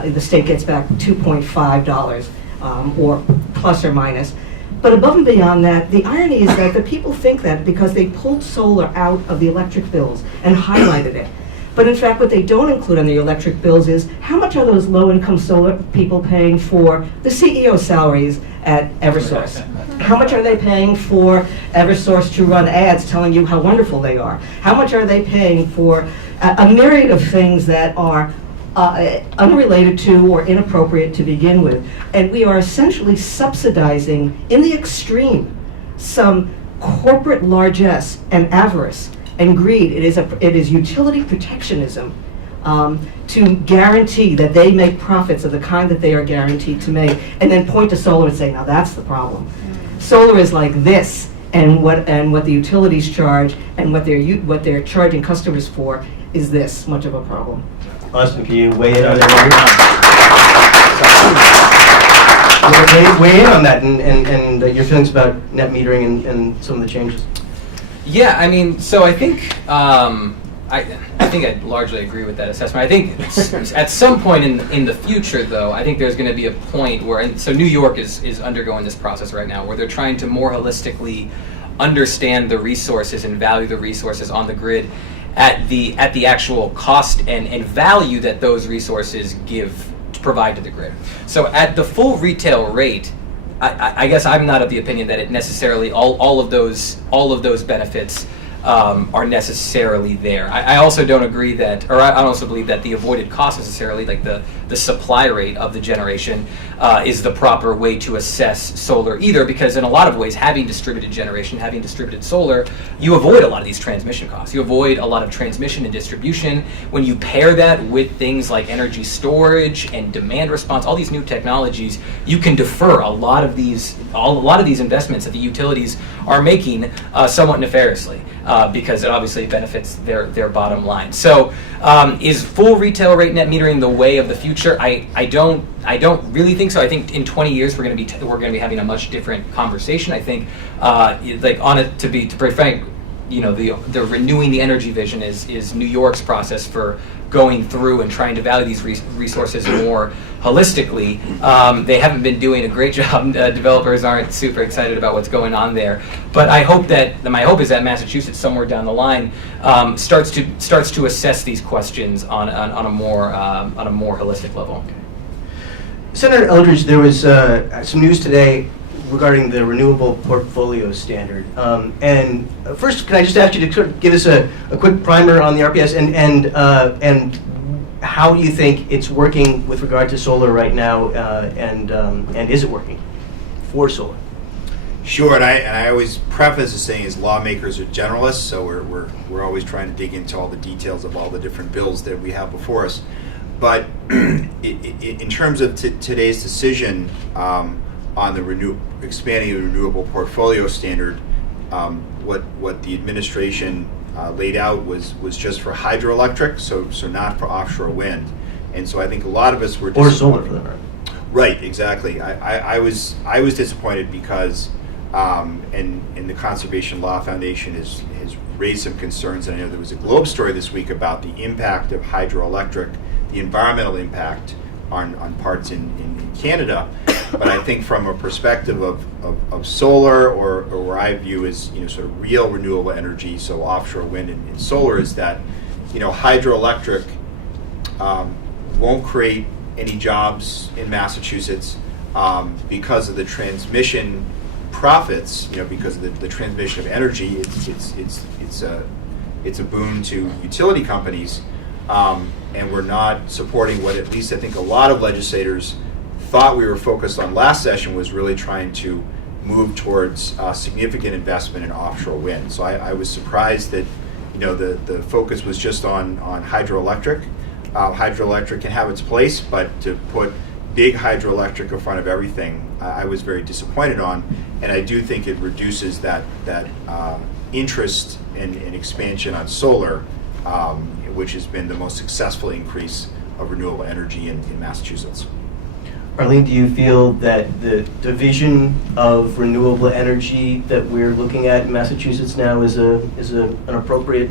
the state gets back $2.5, or plus or minus. But above and beyond that, the irony is that the people think that because they pulled solar out of the electric bills and highlighted it. But in fact, what they don't include on the electric bills is how much are those low-income solar people paying for the CEO salaries at Eversource? How much are they paying for Eversource to run ads telling you how wonderful they are? How much are they paying for a myriad of things that are unrelated to or inappropriate to begin with? And we are essentially subsidizing, in the extreme, some corporate largesse and avarice and greed. It is utility protectionism to guarantee that they make profits of the kind that they are guaranteed to make, and then point to solar and say, now that's the problem. Solar is like this, and what the utilities charge and what they're charging customers for is this much of a problem. Austin, can you weigh in on that? Weigh in on that and your feelings about net metering and some of the changes. Yeah, I mean, so I think I think I largely agree with that assessment. I think at some point in the future, though, I think there's going to be a point where, and so New York is undergoing this process right now, where they're trying to more holistically understand the resources and value the resources on the grid at the actual cost and value that those resources provide to the grid. So at the full retail rate, I guess I'm not of the opinion that it necessarily all of those benefits are necessarily there. I also don't agree that, or I also believe that the avoided cost necessarily, like the supply rate of the generation, is the proper way to assess solar either, because in a lot of ways, having distributed generation, having distributed solar, you avoid a lot of these transmission costs. You avoid a lot of transmission and distribution. When you pair that with things like energy storage and demand response, all these new technologies, you can defer a lot of these investments that the utilities are making somewhat nefariously. Because it obviously benefits their bottom line. So, is full retail rate net metering the way of the future? I don't really think so. I think in 20 years we're going to be having a much different conversation. I think, to be frank, the renewing the energy vision is New York's process for going through and trying to value these resources more holistically. They haven't been doing a great job. Developers aren't super excited about what's going on there. But my hope is that Massachusetts, somewhere down the line, starts to assess these questions on a more holistic level. Senator Eldridge, there was some news today regarding the renewable portfolio standard. And first, can I just ask you to sort of give us a quick primer on the RPS and how you think it's working with regard to solar right now, and is it working for solar? Sure, and I always preface as saying as lawmakers are generalists, so we're always trying to dig into all the details of all the different bills that we have before us. But in terms of today's decision on the expanding the renewable portfolio standard, what the administration laid out was just for hydroelectric, so not for offshore wind. And so I think a lot of us were or solar for that matter. Right, exactly. I was disappointed because and the Conservation Law Foundation has raised some concerns, and I know there was a Globe story this week about the impact of hydroelectric, the environmental impact on parts in Canada. But I think from a perspective of solar, or where I view as sort of real renewable energy, so offshore wind and solar, is that hydroelectric won't create any jobs in Massachusetts because of the transmission profits. Because of the transmission of energy, it's a boon to utility companies. and we're not supporting what at least I think a lot of legislators thought we were focused on last session, was really trying to move towards significant investment in offshore wind. So I was surprised that the focus was just on hydroelectric. Hydroelectric can have its place, but to put big hydroelectric in front of everything, I was very disappointed on, and I do think it reduces that interest in expansion on solar, which has been the most successful increase of renewable energy in Massachusetts. Arline, do you feel that the division of renewable energy that we're looking at in Massachusetts now is an appropriate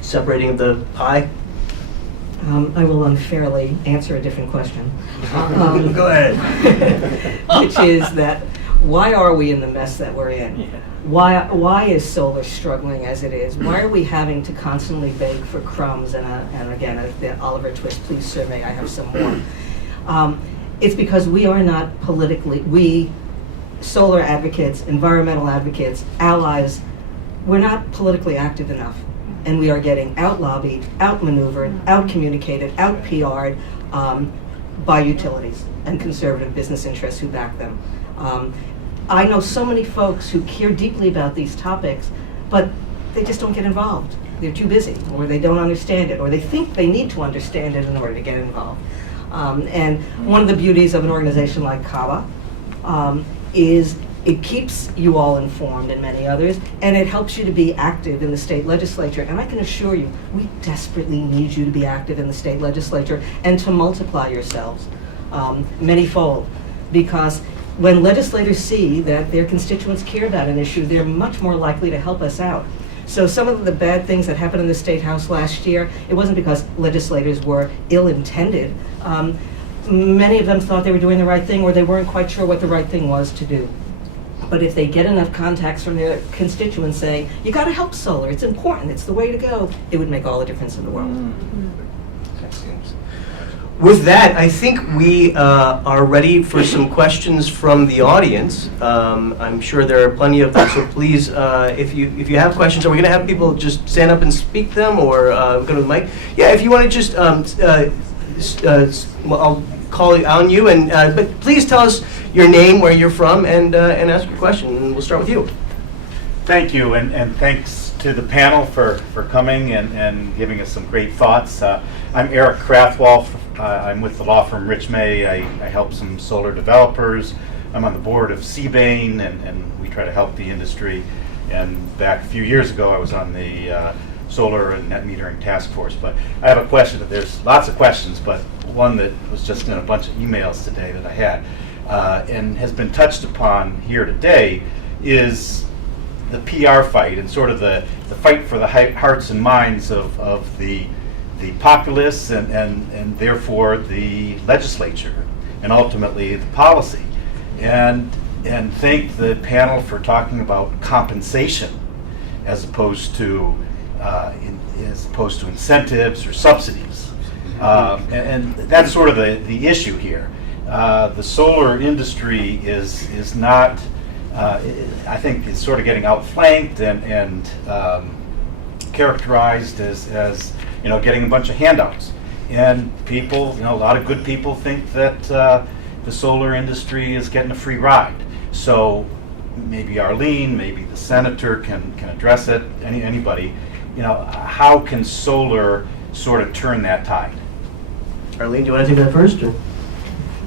separating of the pie? I will unfairly answer a different question. Go ahead. Which is that, why are we in the mess that we're in? Yeah. Why is solar struggling as it is? Why are we having to constantly beg for crumbs? And again, the Oliver Twist, please survey, I have some more. It's because we are not we solar advocates, environmental advocates, allies, we're not politically active enough. And we are getting out-lobbied, out-maneuvered, out-communicated, out-PR'd by utilities and conservative business interests who back them. I know so many folks who care deeply about these topics, but they just don't get involved. They're too busy, or they don't understand it, or they think they need to understand it in order to get involved. And one of the beauties of an organization like CABA is it keeps you all informed, and many others, and it helps you to be active in the state legislature. And I can assure you, we desperately need you to be active in the state legislature and to multiply yourselves manyfold, because when legislators see that their constituents care about an issue, they're much more likely to help us out. So some of the bad things that happened in the State House last year, it wasn't because legislators were ill-intended. Many of them thought they were doing the right thing, or they weren't quite sure what the right thing was to do. But if they get enough contacts from their constituents saying, you got to help solar, it's important, it's the way to go, it would make all the difference in the world. With that, I think we are ready for some questions from the audience. I'm sure there are plenty of them, so please, if you have questions, are we going to have people just stand up and speak them, or go to the mic? Yeah, if you want to just, well, I'll call on you, and but please tell us your name, where you're from, and ask your question, and we'll start with you. Thank you, and thanks to the panel for coming and giving us some great thoughts. I'm Eric Krathwolf. I'm with the law firm Rich May. I help some solar developers. I'm on the board of CBANE, and we try to help the industry. And back a few years ago, I was on the solar and net metering task force. But I have a question. There's lots of questions, but one that was just in a bunch of emails today that I had and has been touched upon here today is the PR fight and sort of the fight for the hearts and minds of the populace and therefore the legislature and ultimately the policy. And thank the panel for talking about compensation as opposed to incentives or subsidies. And that's sort of the issue here. The solar industry is not, I think, is sort of getting outflanked and characterized as getting a bunch of handouts. And people, a lot of good people think that the solar industry is getting a free ride. So maybe Arline, maybe the senator can address it, anybody. How can solar sort of turn that tide? Arline, do you want to take that first? Or?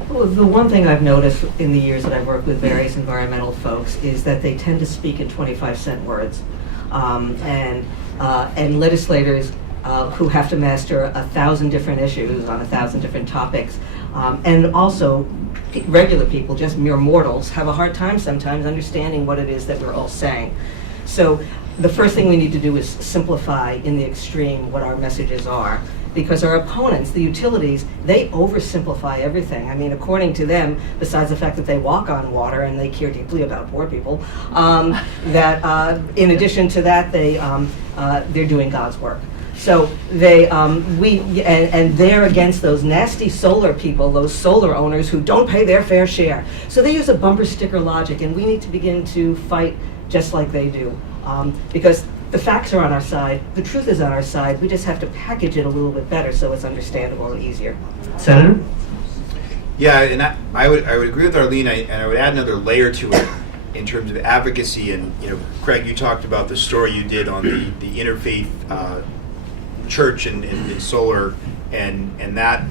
Well, the one thing I've noticed in the years that I've worked with various environmental folks is that they tend to speak in 25-cent words. And legislators who have to master 1,000 different issues on 1,000 different topics, and also regular people, just mere mortals, have a hard time sometimes understanding what it is that we're all saying. So the first thing we need to do is simplify in the extreme what our messages are, because our opponents, the utilities, they oversimplify everything. I mean, according to them, besides the fact that they walk on water and they care deeply about poor people, that in addition to that, they're doing God's work. So they're against those nasty solar people, those solar owners who don't pay their fair share. So they use a bumper sticker logic, and we need to begin to fight just like they do. Because the facts are on our side, the truth is on our side, we just have to package it a little bit better so it's understandable and easier. Senator? Yeah, and I would agree with Arline, and I would add another layer to it in terms of advocacy. And Craig, you talked about the story you did on the interfaith church in solar, and that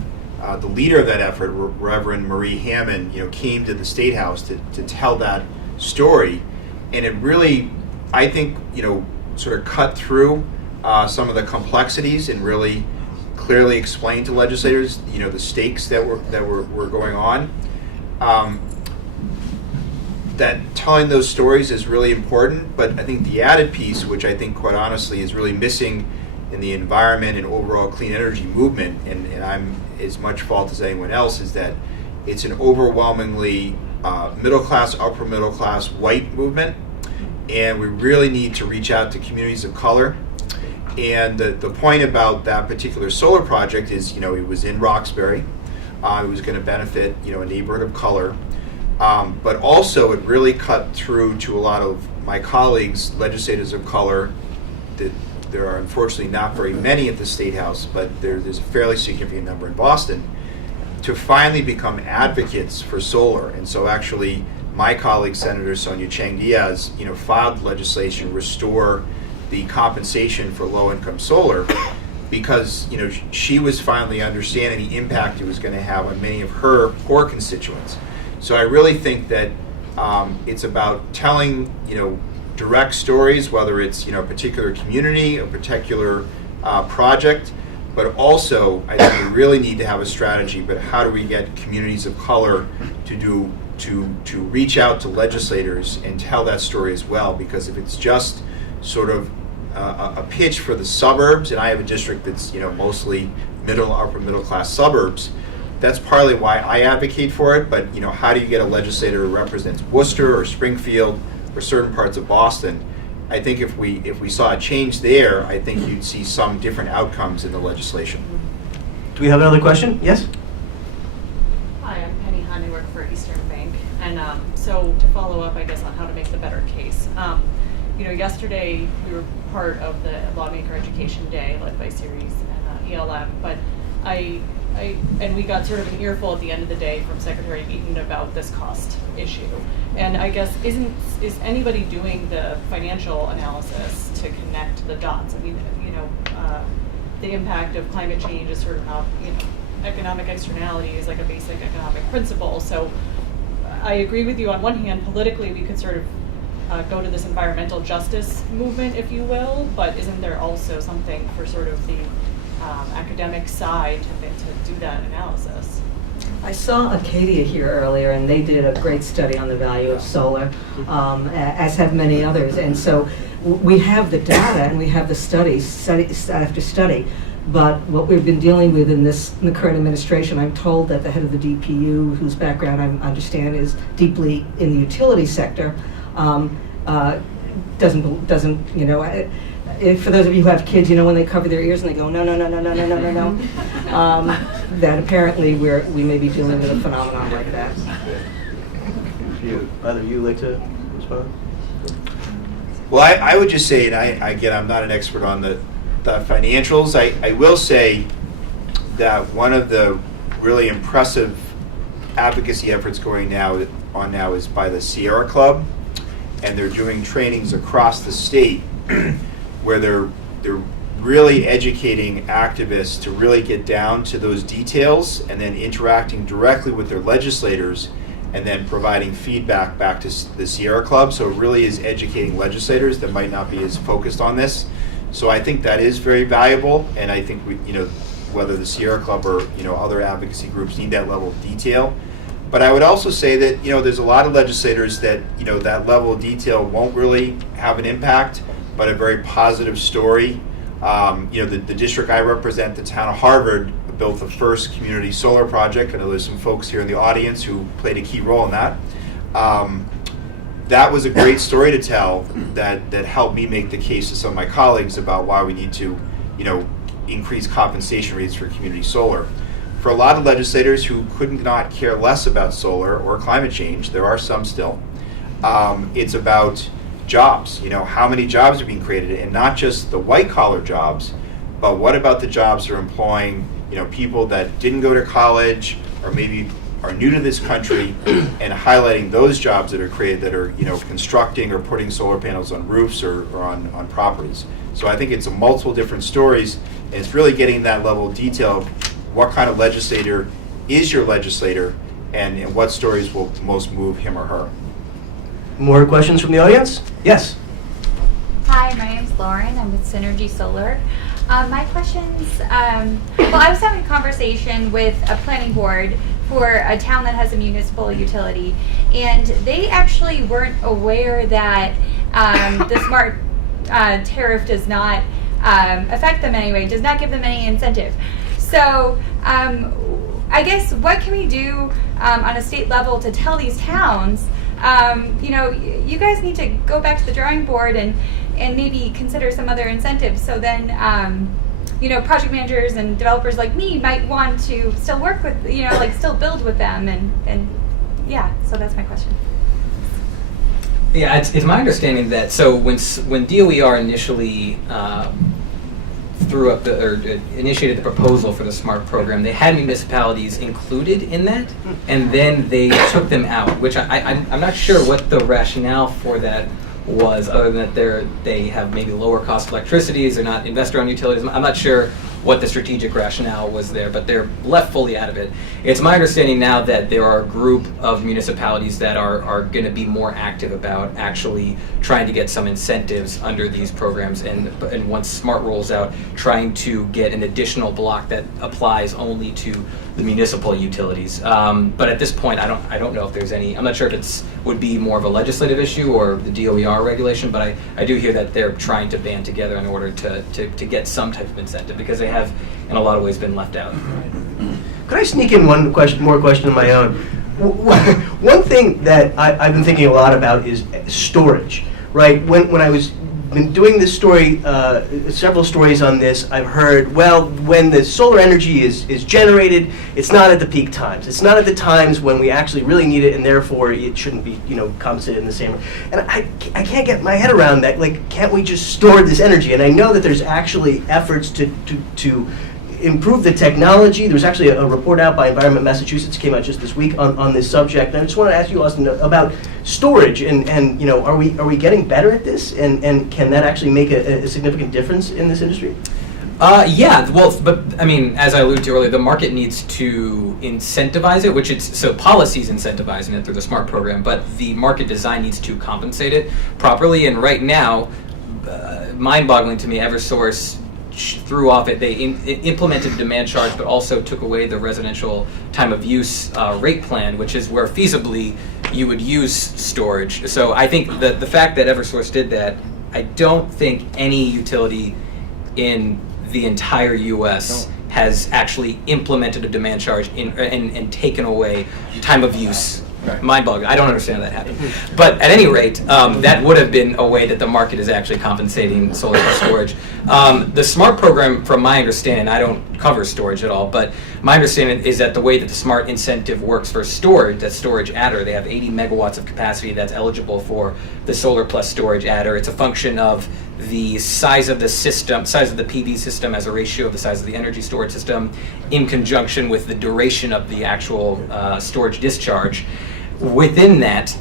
the leader of that effort, Reverend Marie Hammond, came to the State House to tell that story, and it really, I think, sort of cut through some of the complexities and really clearly explained to legislators, the stakes that were going on. That telling those stories is really important, but I think the added piece, which I think quite honestly is really missing in the environment and overall clean energy movement, and I'm as much fault as anyone else, is that it's an overwhelmingly middle class, upper middle class, white movement, and we really need to reach out to communities of color. And the point about that particular solar project is, it was in Roxbury. It was going to benefit, a neighborhood of color. But also it really cut through to a lot of my colleagues, legislators of color. There are unfortunately not very many at the State House, but there's a fairly significant number in Boston, to finally become advocates for solar. And so actually my colleague, Senator Sonia Chang Diaz, filed legislation to restore the compensation for low-income solar, because she was finally understanding the impact it was going to have on many of her poor constituents. So I really think that it's about telling direct stories, whether it's a particular community, a particular project, but also I think we really need to have a strategy. But how do we get communities of color to reach out to legislators and tell that story as well? Because if it's just sort of a pitch for the suburbs, and I have a district that's mostly upper middle class suburbs, that's partly why I advocate for it. But how do you get a legislator who represents Worcester or Springfield or certain parts of Boston? I think if we saw a change there, I think you'd see some different outcomes in the legislation. Do we have another question? Yes? Hi, I'm Penny Hahn. I work for Eastern Bank. And so to follow up, I guess, on how to make the better case. Yesterday we were part of the Lawmaker Education Day led by Series and ELM, but and we got sort of an earful at the end of the day from Secretary Beaton about this cost issue. And I guess is anybody doing the financial analysis to connect the dots? I mean, the impact of climate change is sort of not, economic externality is like a basic economic principle. So I agree with you on one hand, politically we could sort of go to this environmental justice movement, if you will, but isn't there also something for sort of the academic side to do that analysis? I saw Acadia here earlier, and they did a great study on the value of solar, as have many others. And so we have the data and we have the study after study. But what we've been dealing with in the current administration, I'm told that the head of the DPU, whose background I understand is deeply in the utility sector, doesn't for those of you who have kids, when they cover their ears and they go, no, that apparently we may be dealing with a phenomenon like that. Either of you like to respond? Well, I would just say, and I'm not an expert on the financials. I will say that one of the really impressive advocacy efforts going on now is by the Sierra Club, and they're doing trainings across the state where they're really educating activists to really get down to those details, and then interacting directly with their legislators, and then providing feedback back to the Sierra Club. So it really is educating legislators that might not be as focused on this. So I think that is very valuable, and I think whether the Sierra Club or other advocacy groups need that level of detail. But I would also say that there's a lot of legislators that that level of detail won't really have an impact, but a very positive story. The district I represent, the town of Harvard, built the first community solar project. I know there's some folks here in the audience who played a key role in that. That was a great story to tell that helped me make the case to some of my colleagues about why we need to increase compensation rates for community solar. For a lot of legislators who could not care less about solar or climate change, there are some still, it's about jobs. How many jobs are being created, and not just the white collar jobs, but what about the jobs that are employing, people that didn't go to college or maybe are new to this country, and highlighting those jobs that are created that are, constructing or putting solar panels on roofs or on properties. So I think it's multiple different stories, and it's really getting that level of detail of what kind of legislator is your legislator, and what stories will most move him or her. More questions from the audience? Yes. Hi, my name's Lauren. I'm with Synergy Solar. My questions, well, I was having a conversation with a planning board for a town that has a municipal utility, and they actually weren't aware that the smart tariff does not affect them anyway, does not give them any incentive. So I guess what can we do on a state level to tell these towns, you guys need to go back to the drawing board and maybe consider some other incentives, so then project managers and developers like me might want to still work with, still build with them, and yeah, so that's my question. Yeah, it's my understanding that when DOER initially initiated the proposal for the SMART program, they had municipalities included in that, and then they took them out, which I'm not sure what the rationale for that was, other than that they have maybe lower cost electricities, they're not investor-owned utilities. I'm not sure what the strategic rationale was there, but they're left fully out of it. It's my understanding now that there are a group of municipalities that are going to be more active about actually trying to get some incentives under these programs, and once SMART rolls out, trying to get an additional block that applies only to the municipal utilities. But at this point, I don't know if there's any. I'm not sure if it would be more of a legislative issue or the DOER regulation, but I do hear that they're trying to band together in order to get some type of incentive, because they have, in a lot of ways, been left out. Could I sneak in one more question of my own? One thing that I've been thinking a lot about is storage, right? When I was been doing this story, several stories on this, I've heard, well, when the solar energy is generated, it's not at the peak times. It's not at the times when we actually really need it, and therefore it shouldn't be, compensated in the same way. And I can't get my head around that. Like, can't we just store this energy? And I know that there's actually efforts to improve the technology. There was actually a report out by Environment Massachusetts, came out just this week on this subject. And I just want to ask you, Austin, about storage, and are we getting better at this, and can that actually make a significant difference in this industry? Yeah, well, but I mean, as I alluded to earlier, the market needs to incentivize it, policy's incentivizing it through the SMART program, but the market design needs to compensate it properly. And right now, mind-boggling to me, Eversource threw off it. They implemented demand charge, but also took away the residential time of use rate plan, which is where feasibly you would use storage. So I think that the fact that Eversource did that, I don't think any utility in the entire U.S. has actually implemented a demand charge and taken away time of use. Right. Mind-boggling. I don't understand how that happened. But at any rate, that would have been a way that the market is actually compensating solar plus storage. The SMART program, from my understanding, I don't cover storage at all, but my understanding is that the way that the SMART incentive works for storage, that storage adder, they have 80 megawatts of capacity that's eligible for the solar plus storage adder. It's a function of the size of the system, size of the PV system as a ratio of the size of the energy storage system, in conjunction with the duration of the actual storage discharge. Within that,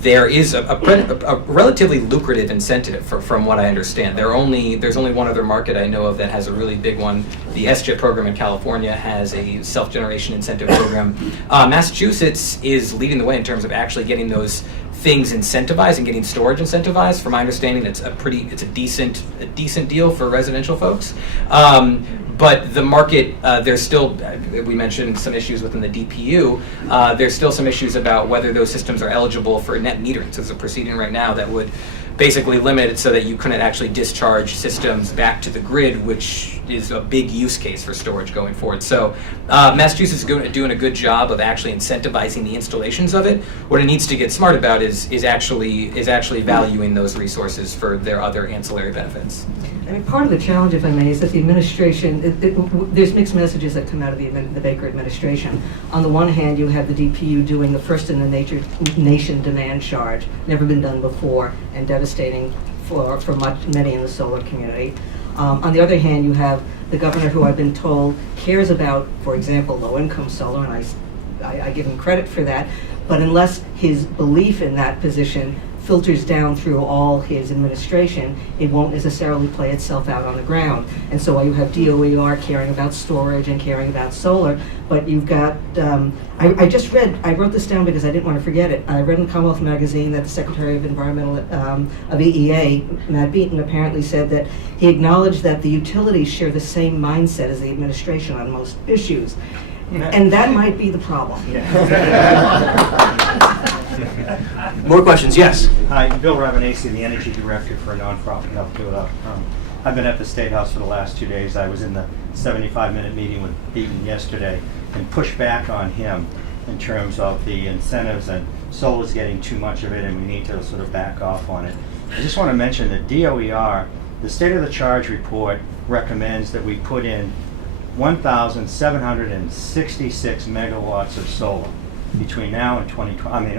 there is a relatively lucrative incentive, from what I understand. There's only one other market I know of that has a really big one. The SJIT program in California has a self-generation incentive program. Massachusetts is leading the way in terms of actually getting those things incentivized and getting storage incentivized. From my understanding, it's a decent deal for residential folks. But the market, there's still, we mentioned some issues within the DPU. There's still some issues about whether those systems are eligible for net metering. So there's a proceeding right now that would basically limit it so that you couldn't actually discharge systems back to the grid, which is a big use case for storage going forward. So Massachusetts is doing a good job of actually incentivizing the installations of it. What it needs to get smart about is actually valuing those resources for their other ancillary benefits. I mean, part of the challenge, if I may, is that the administration, there's mixed messages that come out of the Baker administration. On the one hand, you have the DPU doing the first in the nation demand charge, never been done before, and devastating devastating for many in the solar community. On the other hand, you have the governor who I've been told cares about, for example, low-income solar, and I give him credit for that, but unless his belief in that position filters down through all his administration, it won't necessarily play itself out on the ground. And so while you have DOER caring about storage and caring about solar, but you've got, I wrote this down because I didn't want to forget it. I read in Commonwealth Magazine that the Secretary of Environmental, of EEA, Matt Beaton, apparently said that he acknowledged that the utilities share the same mindset as the administration on most issues. And that might be the problem. More questions? Yes. Hi, Bill Ravanesi, the Energy Director for a nonprofit Health Build-Up. I've been at the State House for the last 2 days. I was in the 75-minute meeting with Beaton yesterday and pushed back on him in terms of the incentives, and solar's getting too much of it and we need to sort of back off on it. I just want to mention that DOER, the State of the Charge report, recommends that we put in 1,766 megawatts of solar between now and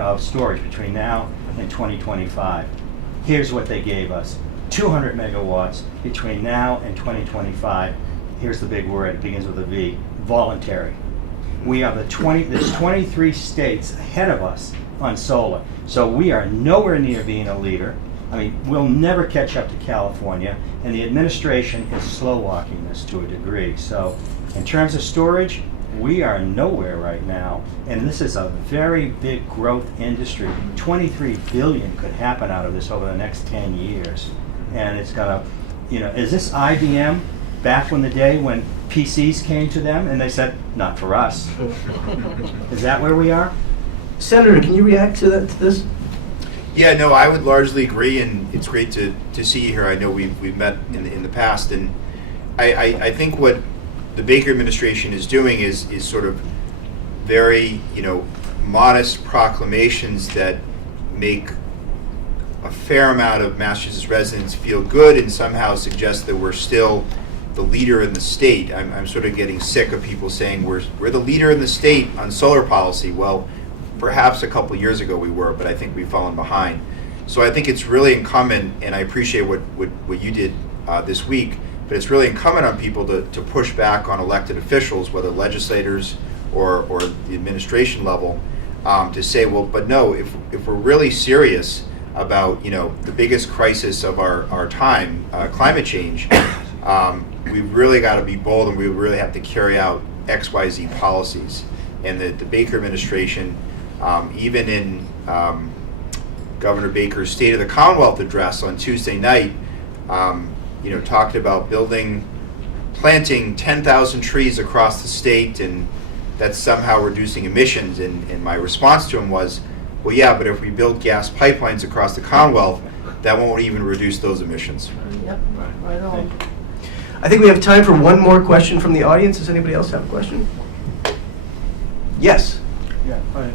of storage between now and 2025. Here's what they gave us: 200 megawatts between now and 2025. Here's the big word, it begins with a V: voluntary. We are there's 23 states ahead of us on solar, so we are nowhere near being a leader. I mean, we'll never catch up to California, and the administration is slow walking this to a degree. So in terms of storage, we are nowhere right now, and this is a very big growth industry. 23 billion could happen out of this over the next 10 years. And it's gonna, is this IBM back in the day when PCs came to them and they said, not for us? Is that where we are? Senator, can you react to this? Yeah, no, I would largely agree, and it's great to see you here. I know we've met in the past, and I think what the Baker administration is doing is sort of very, modest proclamations that make a fair amount of Massachusetts residents feel good and somehow suggest that we're still the leader in the state. I'm sort of getting sick of people saying we're the leader in the state on solar policy. Well, perhaps a couple years ago we were, but I think we've fallen behind. So I think it's really incumbent, and I appreciate what you did this week, but it's really incumbent on people to push back on elected officials, whether legislators or the administration level, to say, well, but no, if we're really serious about the biggest crisis of our time, climate change, we've really got to be bold, and we really have to carry out XYZ policies. And the Baker administration, even in Governor Baker's State of the Commonwealth address on Tuesday night, talked about planting 10,000 trees across the state, and that's somehow reducing emissions. And my response to him was, well, yeah, but if we build gas pipelines across the Commonwealth, that won't even reduce those emissions. Yep, right on. I think we have time for one more question from the audience. Does anybody else have a question? Yes. Yeah, my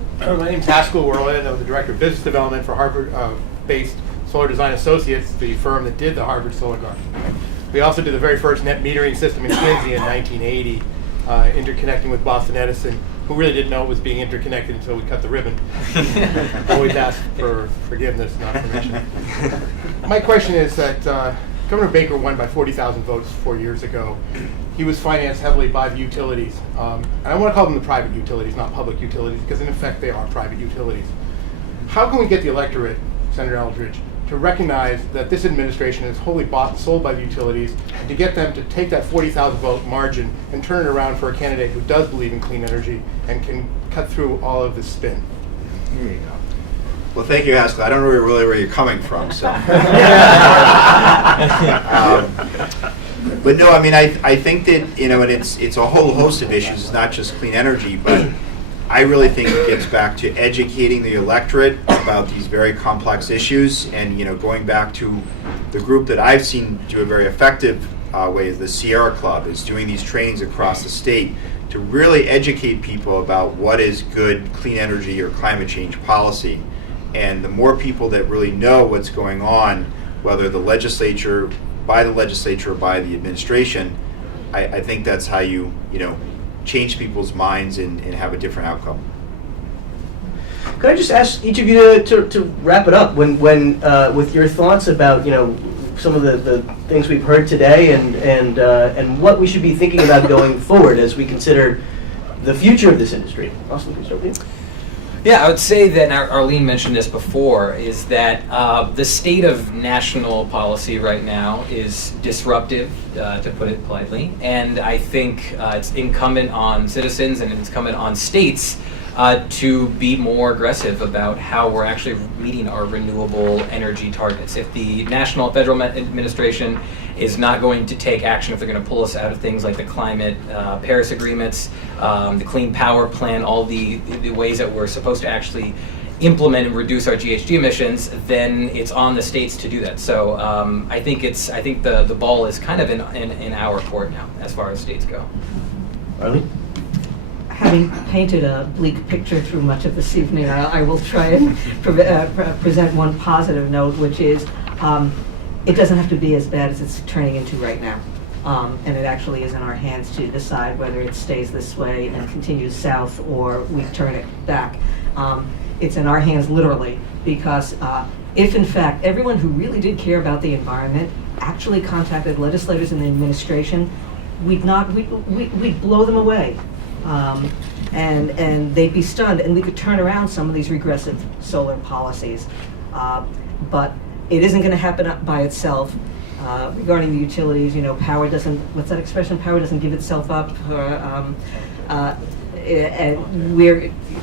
name's Haskell Werland. I'm the Director of Business Development for Harvard-based Solar Design Associates, the firm that did the Harvard Solar Garden. We also did the very first net metering system in Quincy in 1980, interconnecting with Boston Edison, who really didn't know it was being interconnected until we cut the ribbon. Always ask for forgiveness, not permission. My question is that Governor Baker won by 40,000 votes 4 years ago. He was financed heavily by the utilities. And I want to call them the private utilities, not public utilities, because in effect they are private utilities. How can we get the electorate, Senator Eldridge, to recognize that this administration is wholly bought and sold by the utilities, and to get them to take that 40,000 vote margin and turn it around for a candidate who does believe in clean energy and can cut through all of this spin? There you go. Well, thank you, Haskell. I don't know really where you're coming from, so. But no, I mean, I think that, and it's a whole host of issues. It's not just clean energy, but I really think it gets back to educating the electorate about these very complex issues, and going back to the group that I've seen do a very effective way, the Sierra Club, is doing these trainings across the state to really educate people about what is good clean energy or climate change policy. And the more people that really know what's going on, whether by the legislature or by the administration, I think that's how you change people's minds and have a different outcome. Could I just ask each of you to wrap it up with your thoughts about some of the things we've heard today and what we should be thinking about going forward as we consider the future of this industry. Austin, can you start with you? Yeah, I would say that, and Arline mentioned this before, is that the state of national policy right now is disruptive, to put it politely, and I think it's incumbent on citizens and it's incumbent on states to be more aggressive about how we're actually meeting our renewable energy targets. If the national and federal administration is not going to take action, if they're going to pull us out of things like the climate, Paris agreements, the Clean Power Plan, all the ways that we're supposed to actually implement and reduce our GHG emissions, then it's on the states to do that. So I think the ball is kind of in our court now, as far as states go. Arline? Having painted a bleak picture through much of this evening, I will try and present one positive note, which is it doesn't have to be as bad as it's turning into right now. And it actually is in our hands to decide whether it stays this way and continues south or we turn it back. It's in our hands literally, because if in fact everyone who really did care about the environment actually contacted legislators and the administration, we'd blow them away. And they'd be stunned, and we could turn around some of these regressive solar policies. But it isn't going to happen by itself. Regarding the utilities, power doesn't, what's that expression? Power doesn't give itself up. And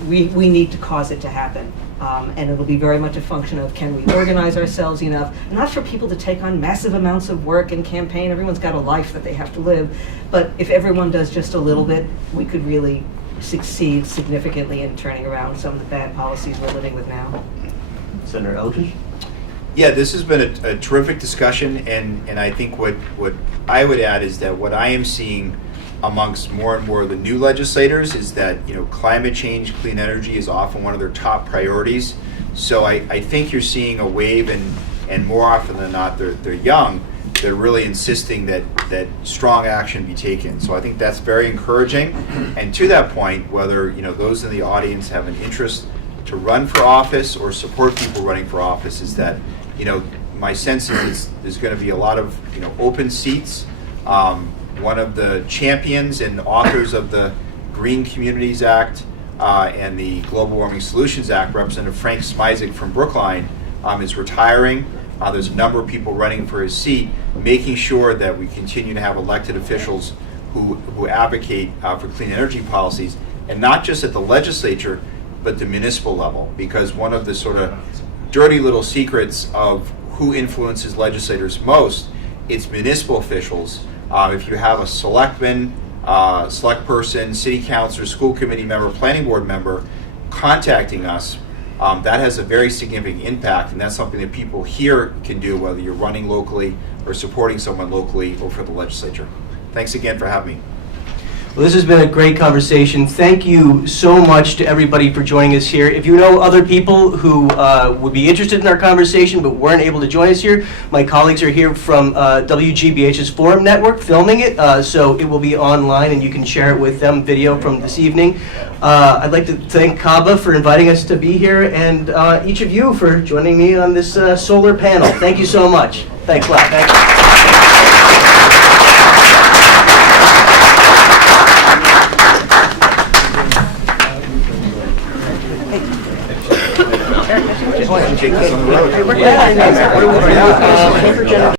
we need to cause it to happen. And it'll be very much a function of, can we organize ourselves enough, not for people to take on massive amounts of work and campaign. Everyone's got a life that they have to live. But if everyone does just a little bit, we could really succeed significantly in turning around some of the bad policies we're living with now. Senator Eldridge? Yeah, this has been a terrific discussion, and I think what I would add is that what I am seeing amongst more and more of the new legislators is that climate change, clean energy is often one of their top priorities. So I think you're seeing a wave, and more often than not, they're young. They're really insisting that strong action be taken. So I think that's very encouraging. And to that point, whether those in the audience have an interest to run for office or support people running for office, is that my sense is there's going to be a lot of open seats. One of the champions and authors of the Green Communities Act and the Global Warming Solutions Act, Representative Frank Smisek from Brookline, is retiring. There's a number of people running for his seat, making sure that we continue to have elected officials who advocate for clean energy policies, and not just at the legislature, but the municipal level. Because one of the sort of dirty little secrets of who influences legislators most, it's municipal officials. If you have a selectman, select person, city councilor, school committee member, planning board member contacting us, that has a very significant impact, and that's something that people here can do, whether you're running locally or supporting someone locally or for the legislature. Thanks again for having me. Well, this has been a great conversation. Thank you so much to everybody for joining us here. If you know other people who would be interested in our conversation but weren't able to join us here, my colleagues are here from WGBH's Forum Network filming it, so it will be online and you can share it with them, video from this evening. I'd like to thank CABA for inviting us to be here, and each of you for joining me on this solar panel. Thank you so much. Thanks a lot. Thank you. Take this on the road.